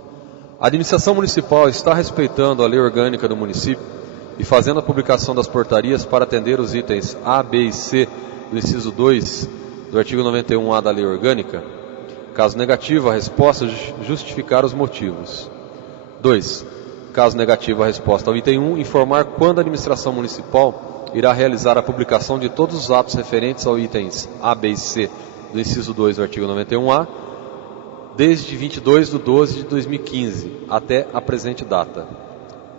A administração municipal está respeitando a lei orgânica do município e fazendo a publicação das portarias para atender os itens A, B e C do inciso 2 do artigo 91A da lei orgânica? Caso negativo, a resposta justificar os motivos. 2. Caso negativo, a resposta ao item 1, informar quando a administração municipal irá realizar a publicação de todos os atos referentes aos itens A, B e C do inciso 2 do artigo 91A, desde 22/12/2015 até a presente data.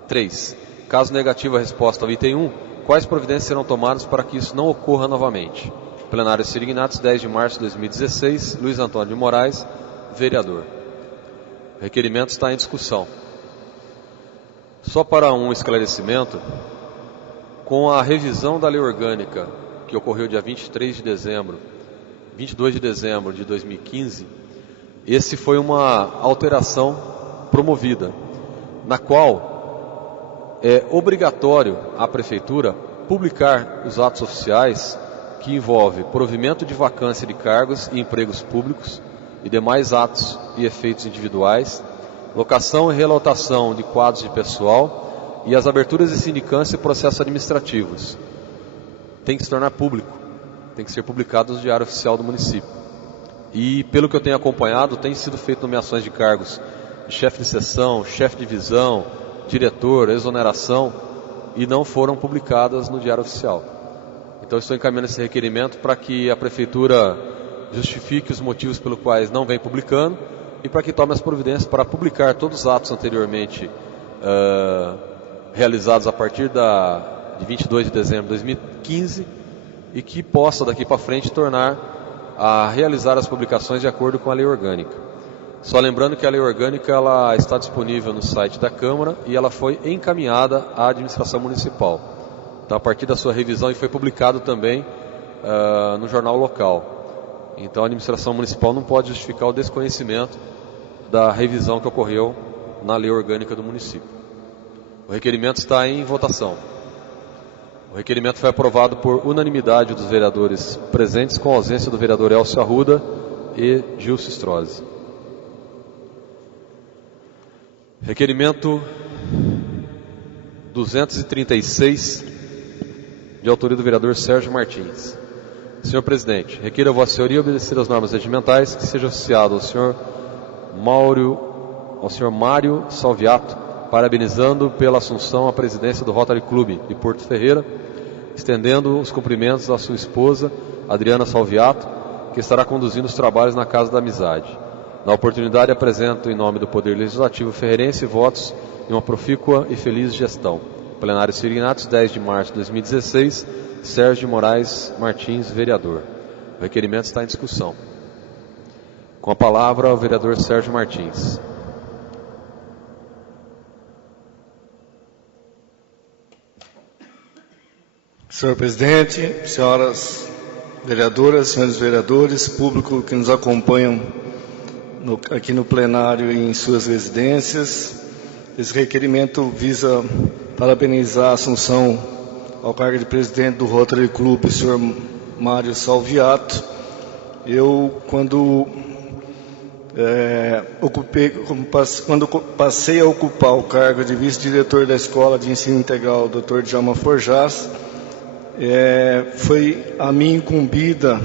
3. Caso negativa a resposta ao item 1, quais providências serão tomadas para que isso não ocorra novamente? Plenário Sirignatos, 10 de março de 2016, Luiz Antônio de Moraes, vereador. O requerimento está em discussão. Só para um esclarecimento, com a revisão da lei orgânica, que ocorreu dia 22 de dezembro de 2015, esse foi uma alteração promovida, na qual é obrigatório a prefeitura publicar os atos oficiais que envolvem provimento de vacância de cargos e empregos públicos e demais atos e efeitos individuais, locação e relotação de quadros de pessoal e as aberturas de sindicância e processos administrativos. Tem que se tornar público, tem que ser publicado no Diário Oficial do município. E pelo que eu tenho acompanhado, tem sido feito nomeações de cargos de chefe de seção, chefe de divisão, diretor, exoneração, e não foram publicadas no Diário Oficial. Então estou encaminhando esse requerimento para que a prefeitura justifique os motivos pelos quais não vem publicando e para que tome as providências para publicar todos os atos anteriormente realizados a partir de 22 de dezembro de 2015 e que possa daqui para frente tornar a realizar as publicações de acordo com a lei orgânica. Só lembrando que a lei orgânica ela está disponível no site da Câmara e ela foi encaminhada à administração municipal. Então, a partir da sua revisão, e foi publicado também no jornal local. Então, a administração municipal não pode justificar o desconhecimento da revisão que ocorreu na lei orgânica do município. O requerimento está em votação. O requerimento foi aprovado por unanimidade dos vereadores presentes, com a ausência do vereador Elcio Arruda e Gilson Strozzi. Requerimento 236, de autoria do vereador Sérgio Martins. Senhor presidente, requeiro a Vossa Senhoria obedecer às normas regimentais que seja oficiado ao senhor Mário Salviato, parabenizando pela assunção à presidência do Rotary Clube de Porto Ferreira, estendendo os cumprimentos à sua esposa, Adriana Salviato, que estará conduzindo os trabalhos na Casa da Amizade. Na oportunidade, apresento em nome do Poder Legislativo ferreirense votos de uma profícua e feliz gestão. Plenário Sirignatos, 10 de março de 2016, Sérgio Moraes Martins, vereador. O requerimento está em discussão. Com a palavra, o vereador Sérgio Martins. Senhor presidente, senhoras vereadoras, senhores vereadores, público que nos acompanham aqui no plenário e em suas residências, esse requerimento visa parabenizar a assunção ao cargo de presidente do Rotary Club, o senhor Mário Salviato. Eu, quando passei a ocupar o cargo de vice-diretor da Escola de Ensino Integral, Dr. Djalma Forjás, foi a mim incumbida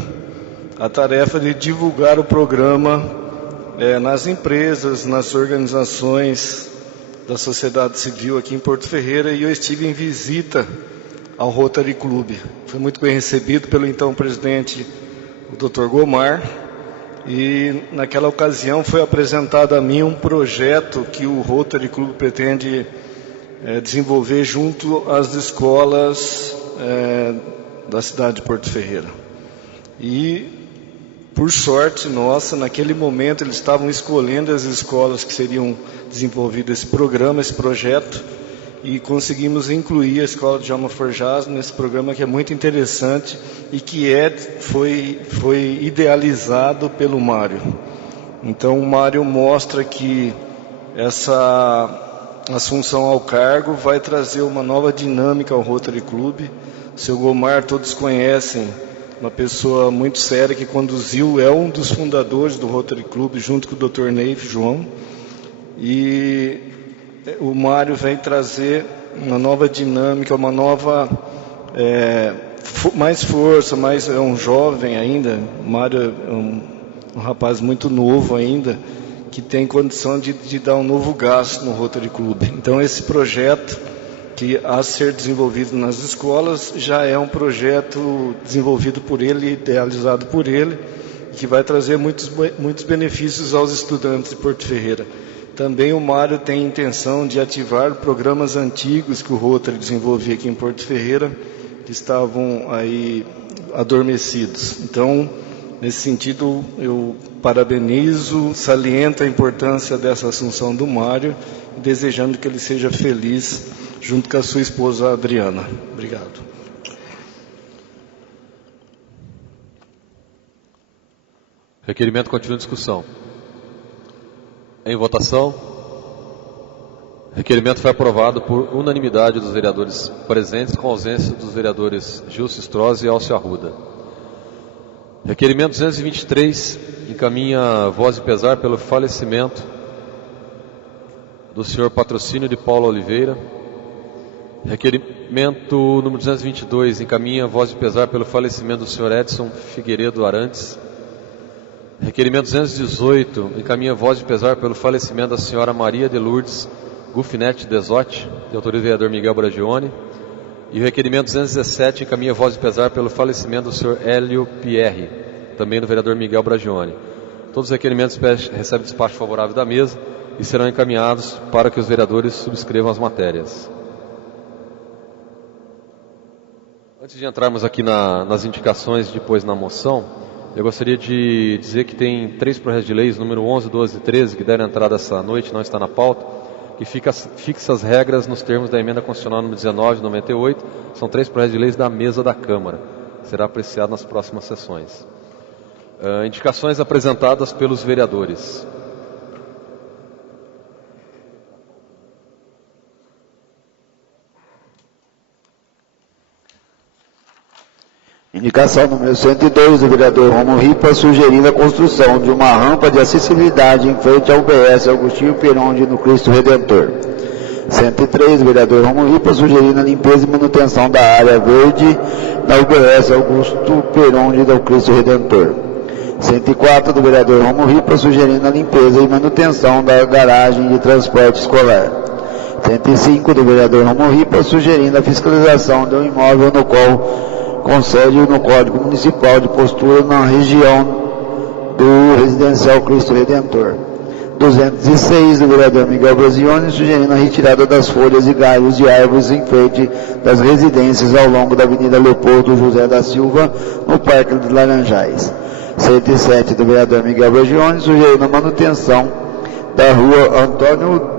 a tarefa de divulgar o programa nas empresas, nas organizações da sociedade civil aqui em Porto Ferreira, e eu estive em visita ao Rotary Club. Fui muito bem recebido pelo então presidente, o Dr. Gomar, e naquela ocasião foi apresentado a mim um projeto que o Rotary Club pretende desenvolver junto às escolas da cidade de Porto Ferreira. E, por sorte nossa, naquele momento eles estavam escolhendo as escolas que seriam desenvolvido esse programa, esse projeto, e conseguimos incluir a Escola de Djalma Forjás nesse programa, que é muito interessante e que foi idealizado pelo Mário. Então o Mário mostra que essa assunção ao cargo vai trazer uma nova dinâmica ao Rotary Club. O seu Gomar, todos conhecem, uma pessoa muito séria que conduziu, é um dos fundadores do Rotary Club, junto com o Dr. Neif João. E o Mário vem trazer uma nova dinâmica, uma nova, mais força, é um jovem ainda. O Mário é um rapaz muito novo ainda, que tem condição de dar um novo gás no Rotary Club. Então esse projeto, que a ser desenvolvido nas escolas, já é um projeto desenvolvido por ele, idealizado por ele, que vai trazer muitos benefícios aos estudantes de Porto Ferreira. Também o Mário tem intenção de ativar programas antigos que o Rotary desenvolvia aqui em Porto Ferreira, que estavam aí adormecidos. Então, nesse sentido, eu parabenizo, saliento a importância dessa assunção do Mário, desejando que ele seja feliz junto com a sua esposa Adriana. Obrigado. Requerimento continua em discussão. Em votação. Requerimento foi aprovado por unanimidade dos vereadores presentes, com ausência dos vereadores Gilson Strozzi e Elcio Arruda. Requerimento 223 encaminha voz de pesar pelo falecimento do senhor Patrocínio de Paula Oliveira. Requerimento número 222 encaminha voz de pesar pelo falecimento do senhor Edson Figueiredo Arantes. Requerimento 218 encaminha voz de pesar pelo falecimento da senhora Maria de Lourdes Guffinete Desotti, de autoria do vereador Miguel Bragione. E o requerimento 217 encaminha voz de pesar pelo falecimento do senhor Hélio Pierre, também do vereador Miguel Bragione. Todos os requerimentos recebem despacho favorável da mesa e serão encaminhados para que os vereadores subscrevam as matérias. Antes de entrarmos aqui nas indicações, depois na moção, eu gostaria de dizer que tem 3 projetos de leis, número 11, 12 e 13, que deram entrada essa noite, não está na pauta, que fixa as regras nos termos da emenda constitucional número 19 de 98. São 3 projetos de leis da mesa da Câmara. Será apreciado nas próximas sessões. Indicações apresentadas pelos vereadores. Indicação número 102 do vereador Romulo Ripa, sugerindo a construção de uma rampa de acessibilidade em frente ao UBS Agostinho Peronde no Cristo Redentor. 103 do vereador Romulo Ripa, sugerindo a limpeza e manutenção da área verde na UBS Augusto Peronde do Cristo Redentor. 104 do vereador Romulo Ripa, sugerindo a limpeza e manutenção da garagem de transporte escolar. 105 do vereador Romulo Ripa, sugerindo a fiscalização do imóvel no qual concede no Código Municipal de Postura na região do Residencial Cristo Redentor. 206 do vereador Miguel Brasioni, sugerindo a retirada das folhas e galhos de árvores em frente das residências ao longo da Avenida Leopoldo José da Silva, no Parque dos Laranjais. 107 do vereador Miguel Brasioni, sugerindo a manutenção da rua Antônio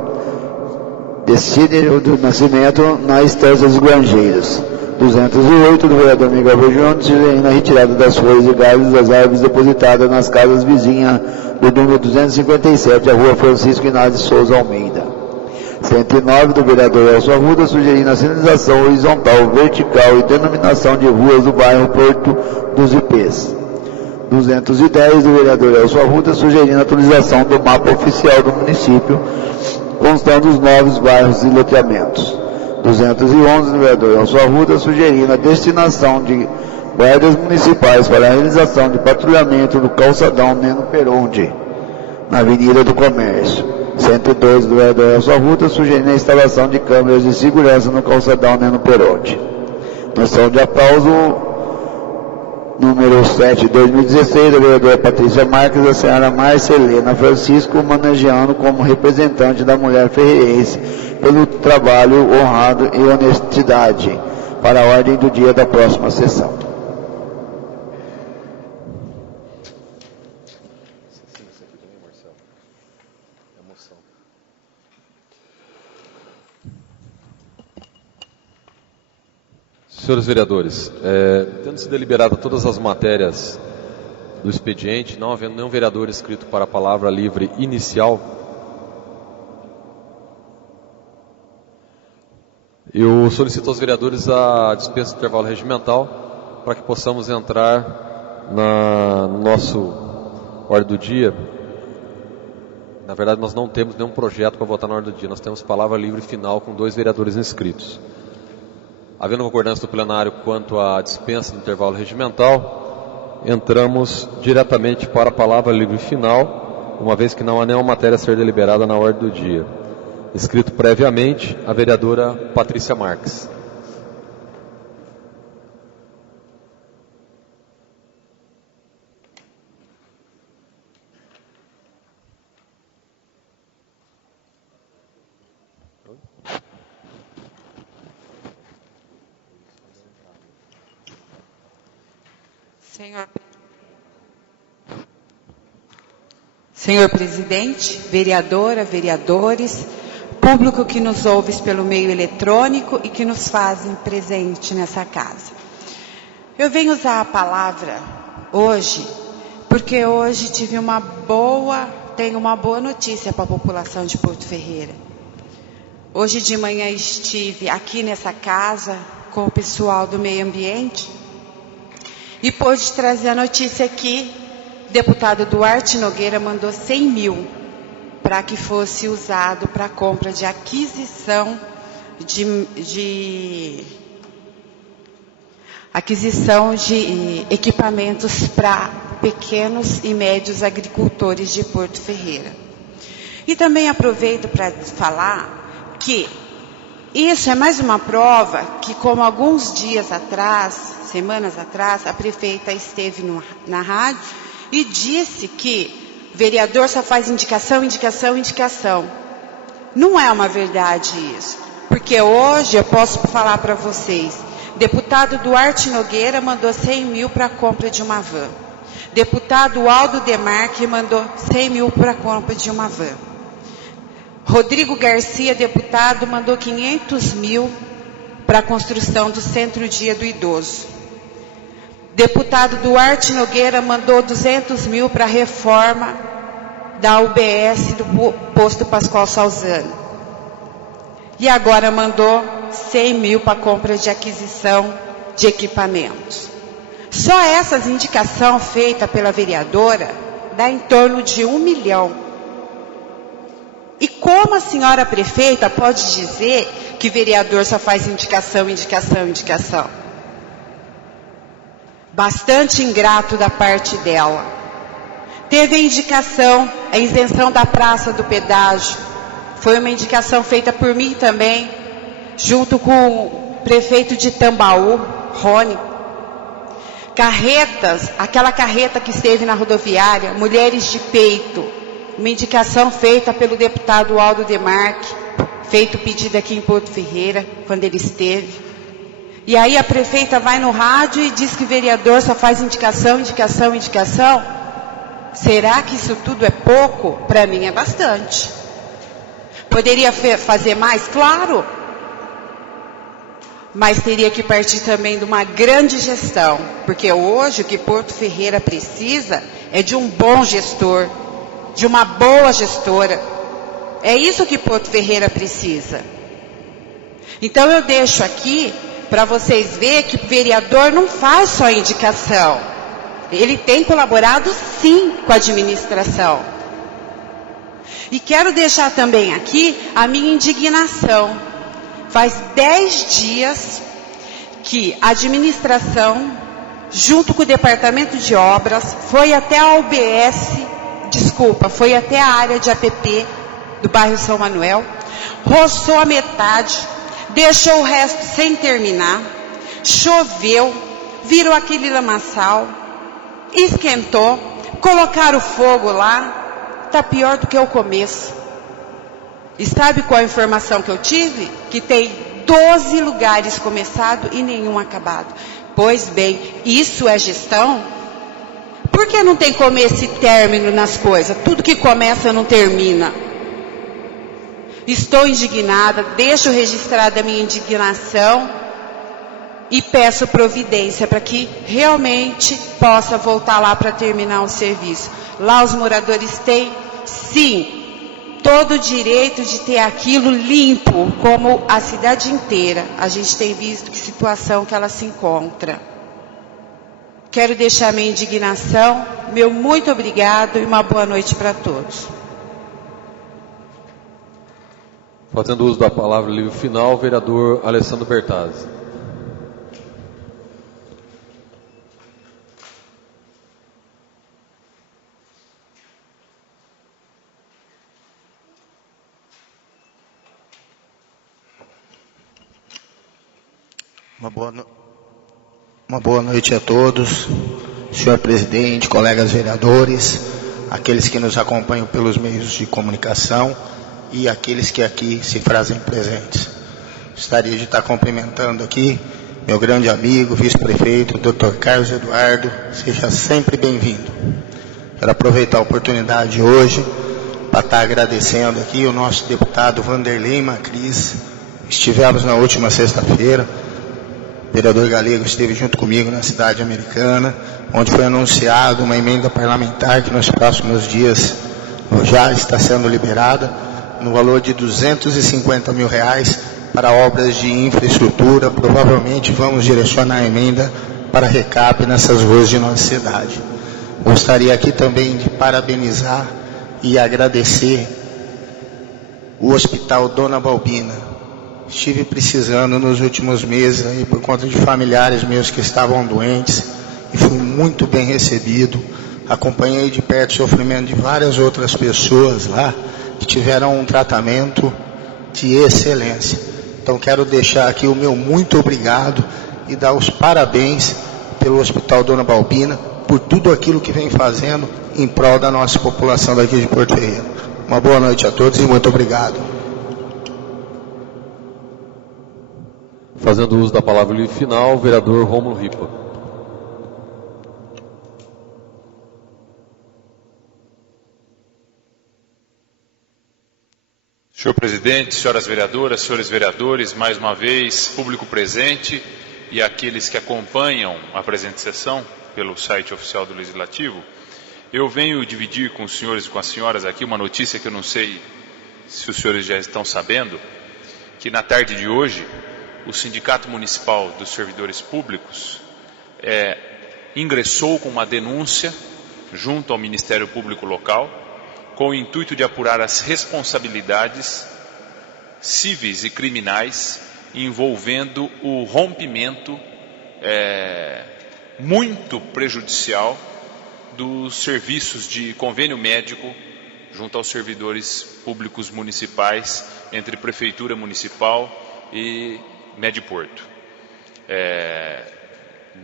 Decidero do Nascimento na Estância dos Granjeiros. 208 do vereador Miguel Brasioni, sugerindo a retirada das folhas e galhos das árvores depositadas nas casas vizinhas do número 257, a rua Francisco Inácio de Souza Almeida. 109 do vereador Elcio Arruda, sugerindo a sinalização horizontal, vertical e denominação de ruas do bairro Porto dos Ipês. 210 do vereador Elcio Arruda, sugerindo a atualização do mapa oficial do município, constando os novos bairros e loteamentos. 211 do vereador Elcio Arruda, sugerindo a destinação de guardas municipais para a realização de patrulhamento do calçadão Neno Peronde, na Avenida do Comércio. 102 do vereador Elcio Arruda, sugerindo a instalação de câmeras de segurança no calçadão Neno Peronde. Noção de aplauso número 7 de 2016, da vereadora Patrícia Marques, da senhora Marcelena Francisco, homenageando como representante da mulher ferreirense pelo trabalho honrado e honestidade, para a ordem do dia da próxima sessão. Senhores vereadores, tendo se deliberado todas as matérias do expediente, não havendo nenhum vereador inscrito para a palavra livre inicial, eu solicito aos vereadores a dispensa do intervalo regimental para que possamos entrar no nosso ordem do dia. Na verdade, nós não temos nenhum projeto para votar na ordem do dia, nós temos palavra livre final com 2 vereadores inscritos. Havendo concordância do plenário quanto à dispensa do intervalo regimental, entramos diretamente para a palavra livre final, uma vez que não há nenhuma matéria a ser deliberada na ordem do dia. Escrito previamente, a vereadora Patrícia Marques. Senhor presidente, vereadora, vereadores, público que nos ouve pelo meio eletrônico e que nos fazem presente nessa casa. Eu venho usar a palavra hoje, porque hoje tenho uma boa notícia para a população de Porto Ferreira. Hoje de manhã estive aqui nessa casa com o pessoal do meio ambiente e pude trazer a notícia que o deputado Duarte Nogueira mandou 100 mil para que fosse usado para a compra de aquisição de equipamentos para pequenos e médios agricultores de Porto Ferreira. E também aproveito para falar que isso é mais uma prova que, como alguns dias atrás, semanas atrás, a prefeita esteve na rádio e disse que vereador só faz indicação, indicação, indicação. Não é uma verdade isso, porque hoje eu posso falar para vocês, deputado Duarte Nogueira mandou 100 mil para a compra de uma van. Deputado Aldo Demarque mandou 100 mil para a compra de uma van. Rodrigo Garcia, deputado, mandou 500 mil para a construção do Centro-Dia do Idoso. Deputado Duarte Nogueira mandou 200 mil para a reforma da UBS do posto Pascoal Salzano. E agora mandou 100 mil para a compra de aquisição de equipamentos. Só essas indicações feitas pela vereadora dá em torno de 1 milhão. E como a senhora prefeita pode dizer que vereador só faz indicação, indicação, indicação? Bastante ingrato da parte dela. Teve a indicação, a isenção da praça do pedágio. Foi uma indicação feita por mim também, junto com o prefeito de Tambaú, Rony. Carretas, aquela carreta que esteve na rodoviária, mulheres de peito, uma indicação feita pelo deputado Aldo Demarque, feito pedido aqui em Porto Ferreira, quando ele esteve. E aí a prefeita vai no rádio e diz que vereador só faz indicação, indicação, indicação. Será que isso tudo é pouco? Para mim é bastante. Poderia fazer mais? Claro. Mas teria que partir também de uma grande gestão. Porque hoje o que Porto Ferreira precisa é de um bom gestor, de uma boa gestora. É isso que Porto Ferreira precisa. Então eu deixo aqui para vocês verem que o vereador não faz só indicação. Ele tem colaborado sim com a administração. E quero deixar também aqui a minha indignação. Faz 10 dias que a administração, junto com o departamento de obras, foi até a foi até a área de APP do bairro São Manuel, roçou a metade, deixou o resto sem terminar, choveu, virou aquele lamaçal, esquentou, colocaram fogo lá, está pior do que o começo. E sabe qual a informação que eu tive? Que tem 12 lugares começados e nenhum acabado. Pois bem, isso é gestão? Por que não tem começo e término nas coisas? Tudo que começa não termina. Estou indignada, deixo registrada a minha indignação e peço providência para que realmente possa voltar lá para terminar o serviço. Lá os moradores têm, sim, todo o direito de ter aquilo limpo, como a cidade inteira. A gente tem visto que situação que ela se encontra. Quero deixar minha indignação, meu muito obrigado e uma boa noite para todos. Fazendo uso da palavra livre final, o vereador Alessandro Bertazzi. Uma boa noite a todos, senhor presidente, colegas vereadores, aqueles que nos acompanham pelos meios de comunicação e aqueles que aqui se fazem presentes. Gostaria de estar cumprimentando aqui meu grande amigo, vice-prefeito, Dr. Carlos Eduardo, seja sempre bem-vindo. Quero aproveitar a oportunidade hoje para estar agradecendo aqui o nosso deputado Vanderlei Macris. Estivemos na última sexta-feira, o vereador Galego esteve junto comigo na cidade americana, onde foi anunciado uma emenda parlamentar que nos próximos dias já está sendo liberada, no valor de R$250 mil para obras de infraestrutura. Provavelmente vamos direcionar a emenda para recap nessas ruas de nossa cidade. Gostaria aqui também de parabenizar e agradecer o Hospital Dona Balbina. Estive precisando nos últimos meses aí por conta de familiares meus que estavam doentes e fui muito bem recebido. Acompanhei de perto o sofrimento de várias outras pessoas lá que tiveram um tratamento de excelência. Então quero deixar aqui o meu muito obrigado e dar os parabéns pelo Hospital Dona Balbina por tudo aquilo que vem fazendo em prol da nossa população daqui de Porto Ferreira. Uma boa noite a todos e muito obrigado. Fazendo uso da palavra livre final, o vereador Rômulo Ripa. Senhor presidente, senhoras vereadoras, senhores vereadores, mais uma vez, público presente e aqueles que acompanham a presente sessão pelo site oficial do Legislativo, eu venho dividir com os senhores e com as senhoras aqui uma notícia que eu não sei se os senhores já estão sabendo, que na tarde de hoje o Sindicato Municipal dos Servidores Públicos ingressou com uma denúncia junto ao Ministério Público Local com o intuito de apurar as responsabilidades cíveis e criminais envolvendo o rompimento muito prejudicial dos serviços de convênio médico junto aos servidores públicos municipais entre Prefeitura Municipal e Mediporto.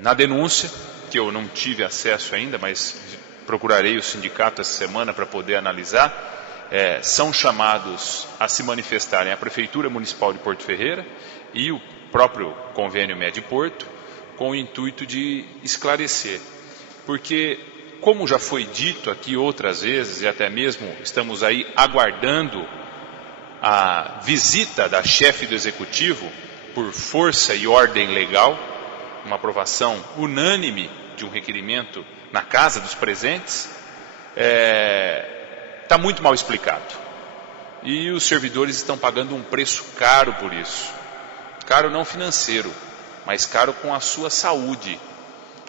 Na denúncia, que eu não tive acesso ainda, mas procurarei o sindicato essa semana para poder analisar, são chamados a se manifestarem a Prefeitura Municipal de Porto Ferreira e o próprio convênio Mediporto, com o intuito de esclarecer. Porque, como já foi dito aqui outras vezes, e até mesmo estamos aí aguardando a visita da chefe do Executivo, por força e ordem legal, uma aprovação unânime de um requerimento na casa dos presentes, está muito mal explicado. E os servidores estão pagando um preço caro por isso. Caro não financeiro, mas caro com a sua saúde.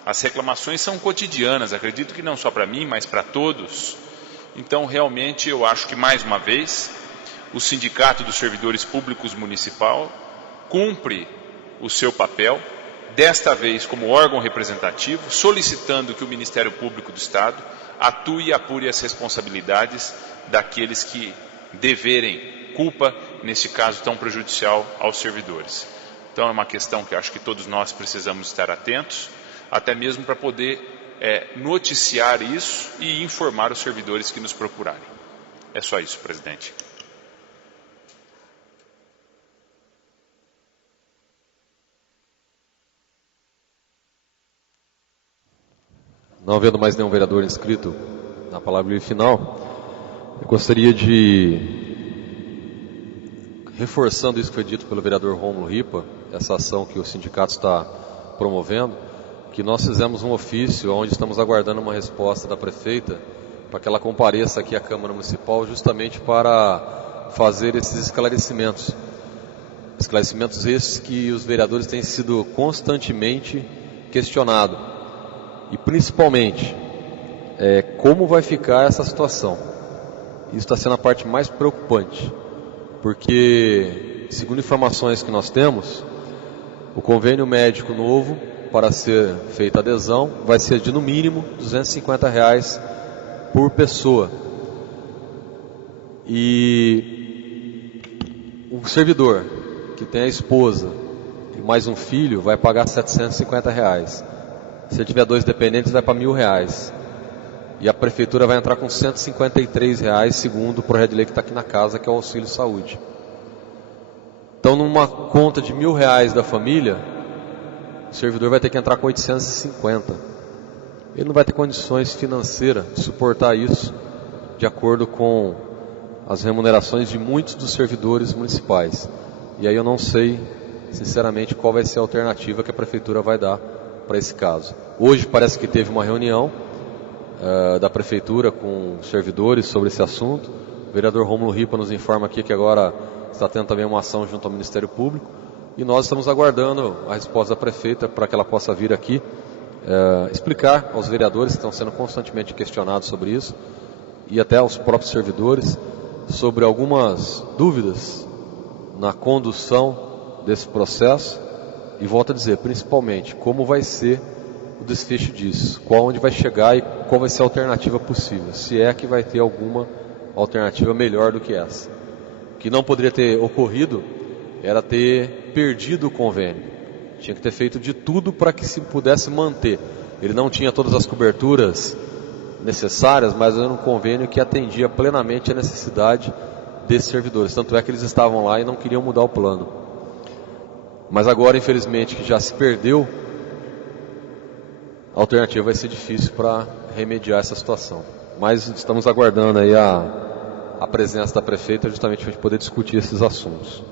As reclamações são cotidianas, acredito que não só para mim, mas para todos. Então, realmente, eu acho que, mais uma vez, o Sindicato dos Servidores Públicos Municipal cumpre o seu papel, desta vez como órgão representativo, solicitando que o Ministério Público do Estado atue e apure as responsabilidades daqueles que deverem culpa, nesse caso tão prejudicial aos servidores. Então é uma questão que acho que todos nós precisamos estar atentos, até mesmo para poder noticiar isso e informar os servidores que nos procurarem. É só isso, presidente. Não havendo mais nenhum vereador inscrito na palavra livre final, eu gostaria de, reforçando isso que foi dito pelo vereador Rômulo Ripa, essa ação que o sindicato está promovendo, que nós fizemos um ofício onde estamos aguardando uma resposta da prefeita para que ela compareça aqui à Câmara Municipal justamente para fazer esses esclarecimentos. Esclarecimentos esses que os vereadores têm sido constantemente questionados. E principalmente, como vai ficar essa situação. Isso está sendo a parte mais preocupante, porque, segundo informações que nós temos, o convênio médico novo, para ser feita a adesão, vai ser de no mínimo R$250 por pessoa. E um servidor que tem a esposa e mais um filho vai pagar R$750. Se ele tiver 2 dependentes, vai para R$1.000. E a prefeitura vai entrar com R$153, segundo o projeto de lei que está aqui na casa, que é o auxílio saúde. Então, numa conta de R$1.000 da família, o servidor vai ter que entrar com 850. Ele não vai ter condições financeiras de suportar isso, de acordo com as remunerações de muitos dos servidores municipais. E aí eu não sei, sinceramente, qual vai ser a alternativa que a prefeitura vai dar para esse caso. Hoje parece que teve uma reunião da prefeitura com servidores sobre esse assunto. O vereador Rômulo Ripa nos informa aqui que agora está tendo também uma ação junto ao Ministério Público e nós estamos aguardando a resposta da prefeita para que ela possa vir aqui explicar aos vereadores que estão sendo constantemente questionados sobre isso e até aos próprios servidores sobre algumas dúvidas na condução desse processo. E volto a dizer, principalmente, como vai ser o desfecho disso, onde vai chegar e qual vai ser a alternativa possível, se é que vai ter alguma alternativa melhor do que essa. O que não poderia ter ocorrido era ter perdido o convênio. Tinha que ter feito de tudo para que se pudesse manter. Ele não tinha todas as coberturas necessárias, mas era um convênio que atendia plenamente a necessidade desses servidores. Tanto é que eles estavam lá e não queriam mudar o plano. Mas agora, infelizmente, que já se perdeu, a alternativa vai ser difícil para remediar essa situação. Mas estamos aguardando aí a a presença da prefeita, justamente para a gente poder discutir esses assuntos.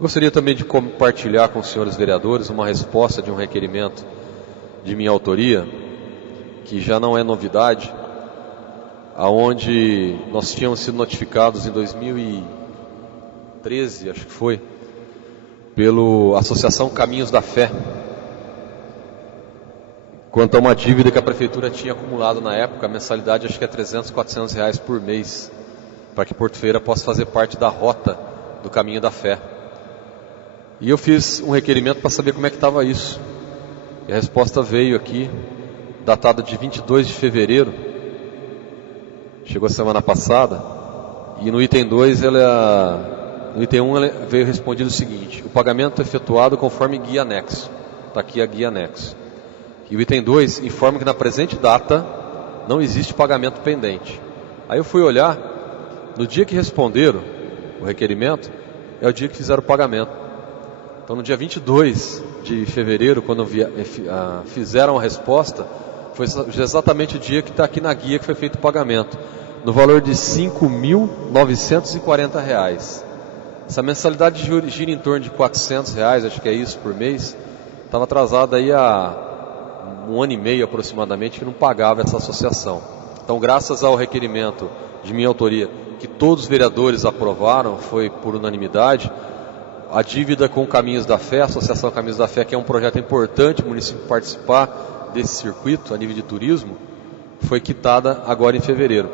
Gostaria também de compartilhar com os senhores vereadores uma resposta de um requerimento de minha autoria, que já não é novidade, aonde nós tínhamos sido notificados em 2013, acho que foi, pela Associação Caminhos da Fé, quanto a uma dívida que a prefeitura tinha acumulado na época. A mensalidade acho que é R$300, R$400 por mês, para que Porto Ferreira possa fazer parte da rota do Caminho da Fé. E eu fiz um requerimento para saber como é que estava isso. E a resposta veio aqui, datada de 22 de fevereiro, chegou a semana passada, e no item 2, no item 1 veio respondido o seguinte: o pagamento é efetuado conforme guia anexo. Está aqui a guia anexo. E o item 2 informa que na presente data não existe pagamento pendente. Aí eu fui olhar, no dia que responderam o requerimento, é o dia que fizeram o pagamento. Então no dia 22 de fevereiro, quando fizeram a resposta, foi exatamente o dia que está aqui na guia que foi feito o pagamento, no valor de R$ 5.940. Essa mensalidade gira em torno de R$ 400, acho que é isso, por mês. Estava atrasada aí há 1 ano e meio aproximadamente, que não pagava essa associação. Então, graças ao requerimento de minha autoria, que todos os vereadores aprovaram, foi por unanimidade, a dívida com Caminhos da Fé, a Associação Caminhos da Fé, que é um projeto importante, o município participar desse circuito a nível de turismo, foi quitada agora em fevereiro.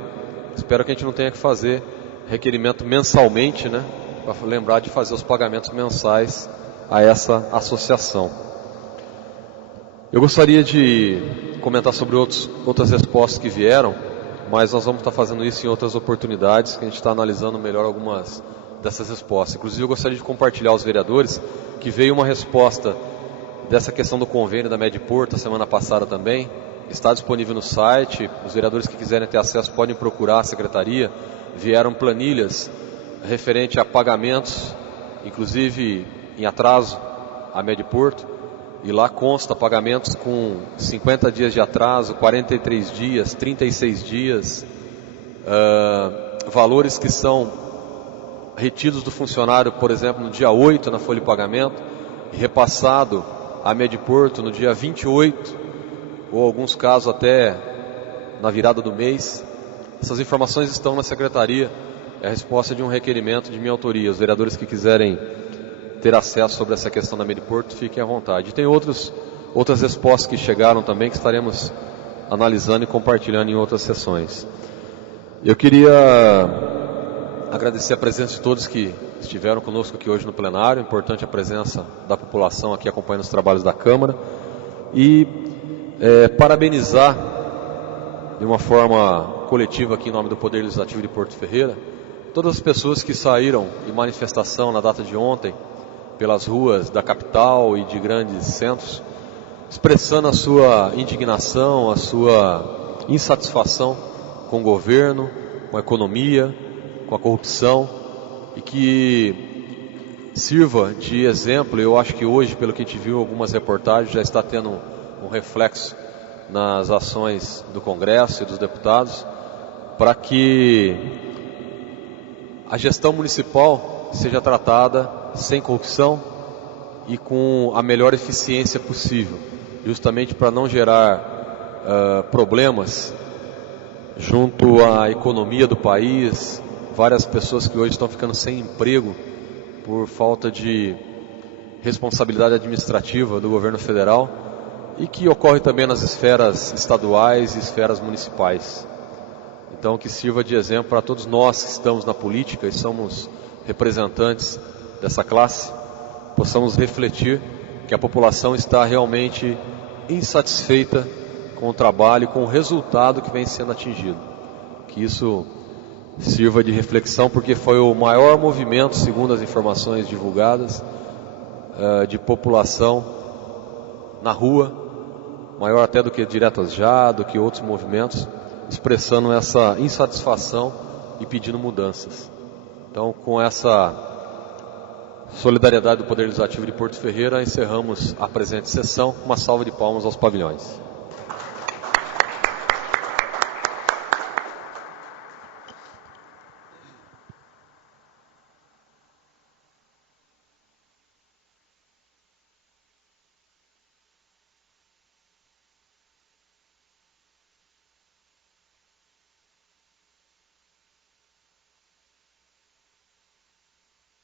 Espero que a gente não tenha que fazer requerimento mensalmente, né, para lembrar de fazer os pagamentos mensais a essa associação. Eu gostaria de comentar sobre outras respostas que vieram, mas nós vamos estar fazendo isso em outras oportunidades, que a gente está analisando melhor algumas dessas respostas. Inclusive, eu gostaria de compartilhar aos vereadores que veio uma resposta dessa questão do convênio da Mediporto a semana passada também. Está disponível no site. Os vereadores que quiserem ter acesso podem procurar a secretaria. Vieram planilhas referente a pagamentos, inclusive em atraso, à Mediporto. E lá consta pagamentos com 50 dias de atraso, 43 dias, 36 dias, valores que são retidos do funcionário, por exemplo, no dia 8 na folha de pagamento, e repassado à Mediporto no dia 28, ou alguns casos até na virada do mês. Essas informações estão na secretaria, é a resposta de um requerimento de minha autoria. Os vereadores que quiserem ter acesso sobre essa questão da Mediporto, fiquem à vontade. E tem outras respostas que chegaram também, que estaremos analisando e compartilhando em outras sessões. Eu queria agradecer a presença de todos que estiveram conosco aqui hoje no plenário. Importante a presença da população aqui acompanhando os trabalhos da Câmara. E parabenizar de uma forma coletiva aqui em nome do Poder Legislativo de Porto Ferreira todas as pessoas que saíram em manifestação na data de ontem pelas ruas da capital e de grandes centros, expressando a sua indignação, a sua insatisfação com o governo, com a economia, com a corrupção, e que sirva de exemplo. Eu acho que hoje, pelo que a gente viu algumas reportagens, já está tendo um reflexo nas ações do Congresso e dos deputados, para que a gestão municipal seja tratada sem corrupção e com a melhor eficiência possível, justamente para não gerar problemas junto à economia do país. Várias pessoas que hoje estão ficando sem emprego por falta de responsabilidade administrativa do governo federal, e que ocorre também nas esferas estaduais e esferas municipais. Então, que sirva de exemplo para todos nós que estamos na política e somos representantes dessa classe, possamos refletir que a população está realmente insatisfeita com o trabalho, com o resultado que vem sendo atingido. Que isso sirva de reflexão, porque foi o maior movimento, segundo as informações divulgadas, de população na rua, maior até do que Diretas Já, do que outros movimentos, expressando essa insatisfação e pedindo mudanças. Então, com essa solidariedade do Poder Legislativo de Porto Ferreira, encerramos a presente sessão. Uma salva de palmas aos pavilhões.